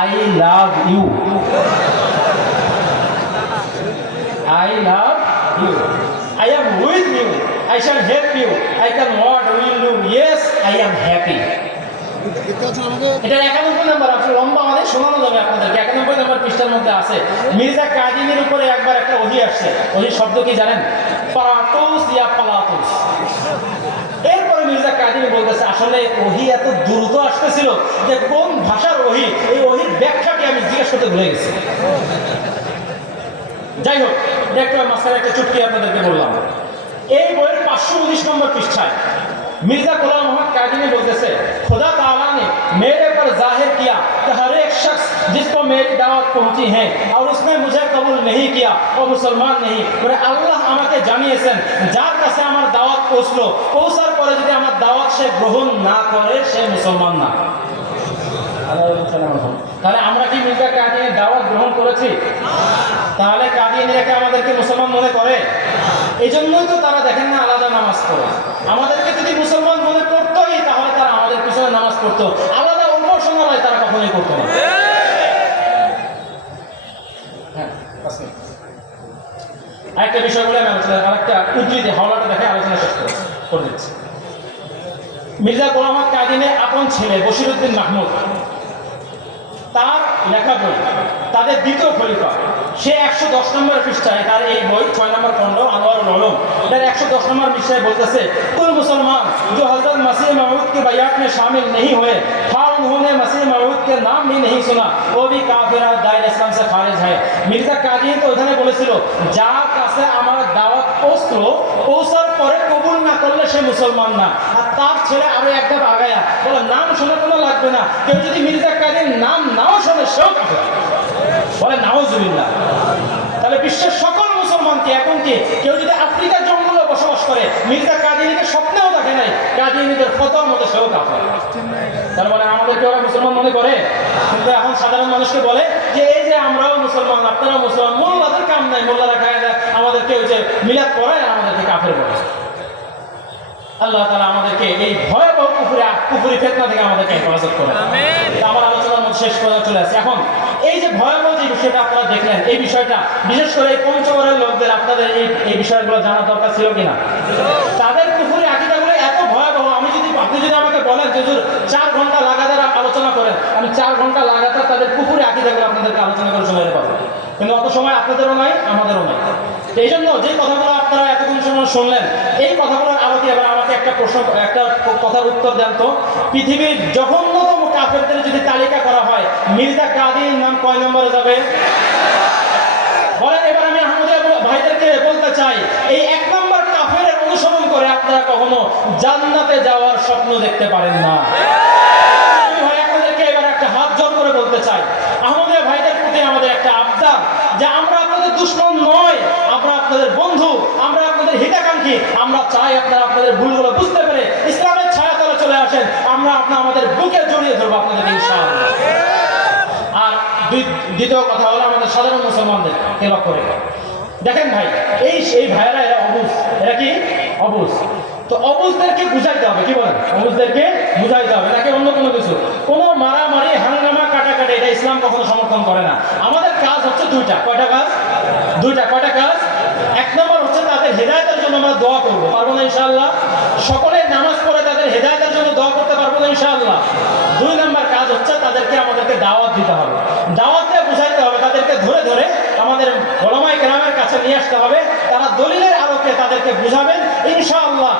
I love you, I love you, I am with you, I shall help you, I can what will do, yes I am happy. এটা 91 নম্বর, আপনি লম্বা মানে শোনানো যাবে আপনাদেরকে। 91 নম্বর পৃষ্ঠার মধ্যে আছে মির্জা কাদিয়ানীর উপরে একবার একটা ওহী আসছে। ওহী শব্দ কি জানেন? পারাতুস ইয়া পালাতুস। এরপরে মির্জা কাদিয়ানী বলতেছে আসলে ওহী এত দ্রুত আসতেছিল যে কোন ভাষার ওহী, এই ওহীর ব্যাখ্যাটি আমি জিজ্ঞেস করতে ভুলে গেছি। যাই হোক, একটু মাঝখানে একটা চুটকি আপনাদেরকে বললাম। এই বইয়ের 519 নম্বর পৃষ্ঠায় मिर्जा गुलाम अहमद कादियानी बोलते से खुदा ताला ने मेरे पर जाहिर किया कि हर एक शख्स जिसको मेरी दावत पहुंची है और उसने मुझे कबूल नहीं किया वो मुसलमान नहीं। बोले अल्लाह আমাকে জানিয়েছেন যার কাছে আমার দাওয়াত পৌঁছলো, পৌঁছার পরে যদি আমার দাওয়াত সে গ্রহণ না করে সে মুসলমান না। তাহলে আমরা কি মির্জা কাদিয়ানীর দাওয়াত গ্রহণ করেছি? তাহলে কাদিয়ানীরা আমাদেরকে মুসলমান মনে করে? এই জন্যই তো তারা দেখেন না আলাদা নামাজ পড়ে। আমাদেরকে যদি মুসলমান মনে করতোই তাহলে তারা আমাদের পিছনে নামাজ পড়তো, আলাদা উপাসনালয় তারা কখনোই করতো না। আরেকটা বিষয় বলে আমি আলোচনা, আরেকটা উদ্ধৃতি হাওলাটা দেখে আলোচনা শেষ করছি। করে দিচ্ছি। মির্জা গোলাম আহমদ কাদিনের আপন ছেলে বশিরউদ্দিন মাহমুদ, তার লেখা বই তাদের দ্বিতীয় খলিফা, সে 110 নম্বর পৃষ্ঠায় তার এই বই 6 নম্বর খণ্ড আনোয়ারুল উলুম, এটার 110 নম্বর পৃষ্ঠায় বলতেছে, कुल मुसलमान जो हजरत मसीह मऊद की बैत में शामिल नहीं हुए था, उन्होंने मसीह मऊद के नाम भी नहीं सुना, वो भी काफिर और दायरे इस्लाम से खारिज है। মির্জা কাদিন তো ওখানে বলেছিল, যার কাছে আমার দাওয়াত পৌঁছলো, পৌঁছার পরে কবুল না করলে সে মুসলমান না। আর তার ছেলে আরো একটা আগায়া বলে, নাম শুনে কোনো লাগবে না, কেউ যদি মির্জা কাদির নাম নাও শোনে সেও কাফের। বলে নাউজুবিল্লাহ। তাহলে বিশ্বের সকল মুসলমানকে এখন কি কেউ যদি আফ্রিকার জঙ্গলে বসবাস করে, মির্জা কাদিনীকে স্বপ্নেও দেখে নাই, কাদিনীদের ফতোয়ার মধ্যে সেও কাফের। তার মানে আমাদেরকে ওরা মুসলমান মনে করে, কিন্তু এখন সাধারণ মানুষকে বলে যে এই যে আমরাও মুসলমান, আপনারাও মুসলমান, মোল্লাদের কাম নাই, মোল্লারা খায় না, আমাদেরকে ওই যে মিলাদ পড়ায় আর আমাদেরকে কাফের বলে। আল্লাহ তাআলা আমাদেরকে এই ভয়াবহ কুফরি ফিতনা থেকে আমাদেরকে হেফাজত করে। আমার আলোচনার মধ্যে শেষ পর্যন্ত চলে আসছে। এখন এই যে ভয়াবহ যে বিষয়টা আপনারা দেখলেন, এই বিষয়টা বিশেষ করে এই পঞ্চগড়ের লোকদের আপনাদের এই বিষয়গুলো জানার দরকার ছিল কিনা? তাদের কুফরি আকীদাগুলো এত ভয়াবহ, আপনি যদি আমাকে বলেন যে 4 ঘন্টা লাগাতার আলোচনা করেন, আমি 4 ঘন্টা লাগাতার তাদের কুফরি আকীদাগুলো আপনাদেরকে আলোচনা করে শোনাতে পারবো, কিন্তু অত সময় আপনাদেরও নাই, আমাদেরও নাই। এই জন্য যে কথাগুলো আপনারা এতক্ষণ সময় শুনলেন, এই কথাগুলোর আলোকে এবার আমাকে একটা কথার উত্তর দেন তো, পৃথিবীর জঘন্যতম কাফেরদের যদি তালিকা করা হয়, মির্জা কাদির নাম কয় নম্বরে যাবে বলেন? এবার আমি আহমদিয়া ভাইদেরকে বলতে চাই, এই 1 নম্বর কাফের অনুসরণ করে আপনারা কখনো জান্নাতে যাওয়ার স্বপ্ন দেখতে পারেন না। ভাই আপনাদেরকে এবার একটা হাত জোর করে বলতে চাই, আহমদিয়া ভাইদের প্রতি আমাদের একটা আবদার, যে আমরা আপনাদের দুশমন নয়, আমরা আপনাদের বন্ধু, আমরা আপনাদের হিতাকাঙ্ক্ষী। আমরা চাই আপনারা আপনাদের ভুলগুলো বুঝতে পেরে ইসলামের ছায়াতলে চলে আসেন, আমরা আমাদের বুকে জড়িয়ে ধরবো আপনাদের ইনশাআল্লাহ। আর দ্বিতীয় কথা হলো আমাদের সাধারণ মুসলমানদেরকে লক্ষ্য করে দেখেন ভাই, এই ভাইয়েরা এরা অবুঝ, এরা কি অবুঝ, তো অবুঝদেরকে বুঝাইতে হবে। কি বলেন? অবুঝদেরকে বুঝাইতে হবে, নাকি অন্য কোনো কিছু? কোনো মারামারি হাঙ্গামা কাটাকাটি এটা ইসলাম কখনো সমর্থন করে না। আমাদের কাজ হচ্ছে দুইটা। কয়টা কাজ? দুইটা। কয়টা কাজ? 1 নম্বর হচ্ছে তাদের হেদায়েতের জন্য আমরা দোয়া করবো, পারবো না ইনশাআল্লাহ? সকলে নামাজ পড়ে তাদের হেদায়েতের জন্য দোয়া করতে পারবো না ইনশাআল্লাহ? 2 নম্বর কাজ হচ্ছে আমাদেরকে দাওয়াত দিতে হবে, দাওয়াত দিয়ে বুঝাইতে হবে, তাদেরকে ধরে ধরে আমাদের ওলামায়ে কেরামের কাছে নিয়ে আসতে হবে, তারা দলিলের আলোকে তাদেরকে বুঝাবেন ইনশাআল্লাহ।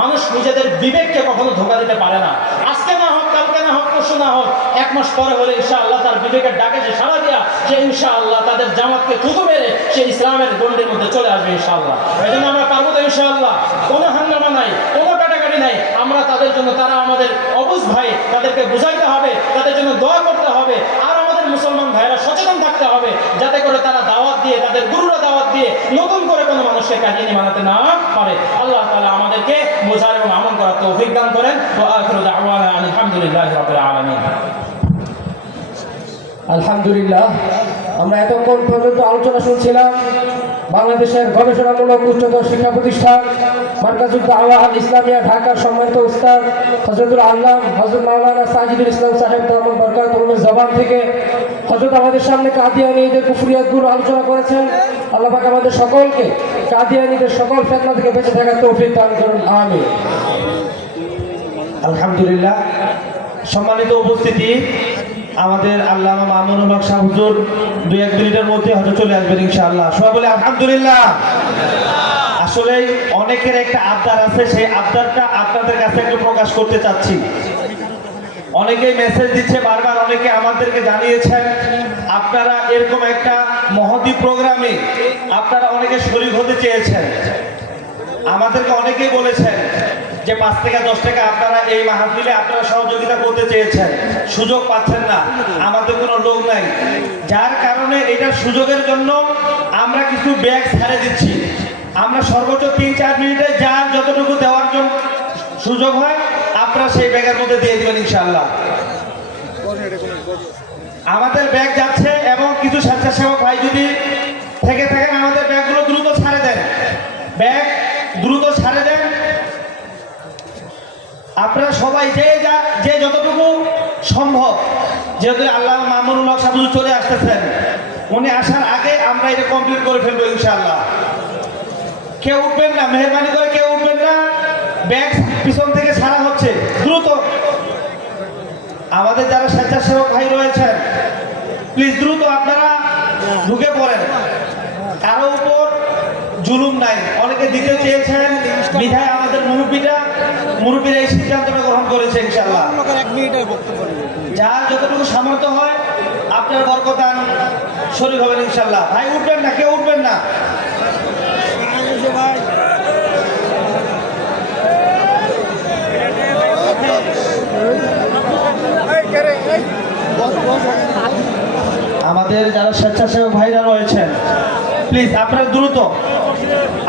মানুষ নিজেদের বিবেককে কখনো ধোঁকা দিতে পারে না। আজকে না হোক, কালকে না হোক, পরশু না হোক, 1 মাস পরে হলে ইনশাআল্লাহ তার বিবেকের ডাকে সে সাড়া দিয়া সে ইনশাআল্লাহ তাদের জামাতকে থুতু মেরে সে ইসলামের গণ্ডির মধ্যে চলে আসবে ইনশাআল্লাহ। এই জন্য আমরা পারবো তো ইনশাআল্লাহ? কোনো হাঙ্গামা নাই, কোনো কাটাকাটি নাই। আমরা তাদের জন্য, তারা আমাদের অবুঝ ভাই, তাদেরকে বুঝাইতে হবে, তাদের জন্য দোয়া করতে হবে। আর আমাদের মুসলমান ভাইরা সচেতন থাকতে হবে, যাতে করে তারা দাওয়াত দিয়ে, তাদের গুরুরা দাওয়াত দিয়ে নতুন করে কোনো মানুষকে কাজিয়ে বানাতে না পারে। আল্লাহ তাআলা আমাদেরকে বোঝার এবং আমল করার তৌফিক দান করেন। ওয়া আখিরু দাওয়ানা আলহামদুলিল্লাহি রাব্বিল আলামিন। আলহামদুলিল্লাহ, আমরা এতক্ষণ পর্যন্ত আলোচনা শুনছিলাম বাংলাদেশের গবেষণামূলক উচ্চতর শিক্ষা প্রতিষ্ঠান মারকাজুদ দাওয়া আল ইসলামিয়া ঢাকার সম্মানিত উস্তাদ হযরতুল আল্লাম হযরত মাওলানা সাজিদুল ইসলাম সাহেব দামাত বরকাতুহুর জবান থেকে হযরত আমাদের সামনে কাদিয়ানীদের কুফরিয়াতগুলো আলোচনা করেছেন। আল্লাহ পাক আমাদের সকলকে কাদিয়ানীদের সকল ফিতনা থেকে বেঁচে থাকার তৌফিক দান করুন, আমিন। আলহামদুলিল্লাহ, সম্মানিত উপস্থিতি, আমাদের আল্লামা মামুনুল হক শাহ হুজুর 2-1 মিনিটের মধ্যে হয়তো চলে আসবেন ইনশাআল্লাহ। সবাই বলে আলহামদুলিল্লাহ। আসলে অনেকের একটা আবদার আছে, সেই আবদারটা আপনাদের কাছে একটু প্রকাশ করতে চাচ্ছি। অনেকেই মেসেজ দিচ্ছে বারবার, অনেকে আমাদেরকে জানিয়েছেন আপনারা এরকম একটা মহতী প্রোগ্রামে আপনারা অনেকে শরীক হতে চেয়েছেন। আমাদেরকে অনেকেই বলেছেন যে 5 থেকে 10 টাকা আপনারা এই মাহফিলে আপনারা সহযোগিতা করতে চেয়েছেন, সুযোগ পাচ্ছেন না, আমাদের কোনো লোক নাই, যার কারণে এটার সুযোগের জন্য আমরা কিছু ব্যাগ ছেড়ে দিচ্ছি। আমরা সর্বোচ্চ 3-4 মিনিটে যার যতটুকু দেওয়ার জন্য সুযোগ হয় আপনারা সেই ব্যাগের মধ্যে দিয়ে দেবেন ইনশাআল্লাহ। আমাদের ব্যাগ যাচ্ছে, এবং কিছু স্বেচ্ছাসেবক ভাই যদি থেকে থাকেন আমাদের ব্যাগগুলো দ্রুত ছাড়ে দেন, ব্যাগ দ্রুত ছাড়ে দেন। আপনারা সবাই যে যতটুকু সম্ভব, যেহেতু আল্লাহ মামুনুল হক সাহেব চলে আসতেছেন, উনি আসার আগে আমরা এটা কমপ্লিট করে ফেলবো ইনশাআল্লাহ। কেউ উঠবেন না, মেহরবানি করে কেউ উঠবেন না, ব্যাগ পিছন থেকে ছাড়া হচ্ছে, দ্রুত আমাদের যারা স্বেচ্ছাসেবক ভাই রয়েছেন প্লিজ দ্রুত আপনারা ঢুকে পড়েন। কারো উপর জুলুম নাই, অনেকে দিতে চেয়েছেন বিধায় আমাদের মুরব্বীরা এই সিদ্ধান্তটা গ্রহণ করেছে। ইনশাআল্লাহ যার যতটুকু সামর্থ্য হয় আপনার বরকতান শরীর হবেন ইনশাআল্লাহ। ভাই উঠবেন না, কেউ উঠবেন না। আমাদের যারা স্বেচ্ছাসেবক ভাইরা রয়েছেন প্লিজ আপনারা দ্রুত,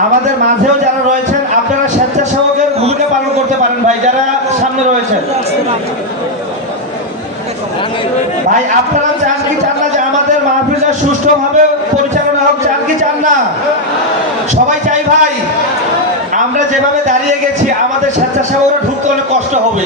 আমাদের মাঝেও যারা রয়েছেন আপনারা স্বেচ্ছাসেবকের ভূমিকা পালন করতে পারেন। ভাই যারা সামনে রয়েছেন, ভাই আপনারা চান কি চান না যে আমাদের মাহফিলটা সুষ্ঠুভাবে পরিচালনা হোক? চান কি চান না? সবাই চাই ভাই। আমরা যেভাবে দাঁড়িয়ে গেছি আমাদের স্বেচ্ছাসেবকরা ঢুকতে অনেক কষ্ট হবে।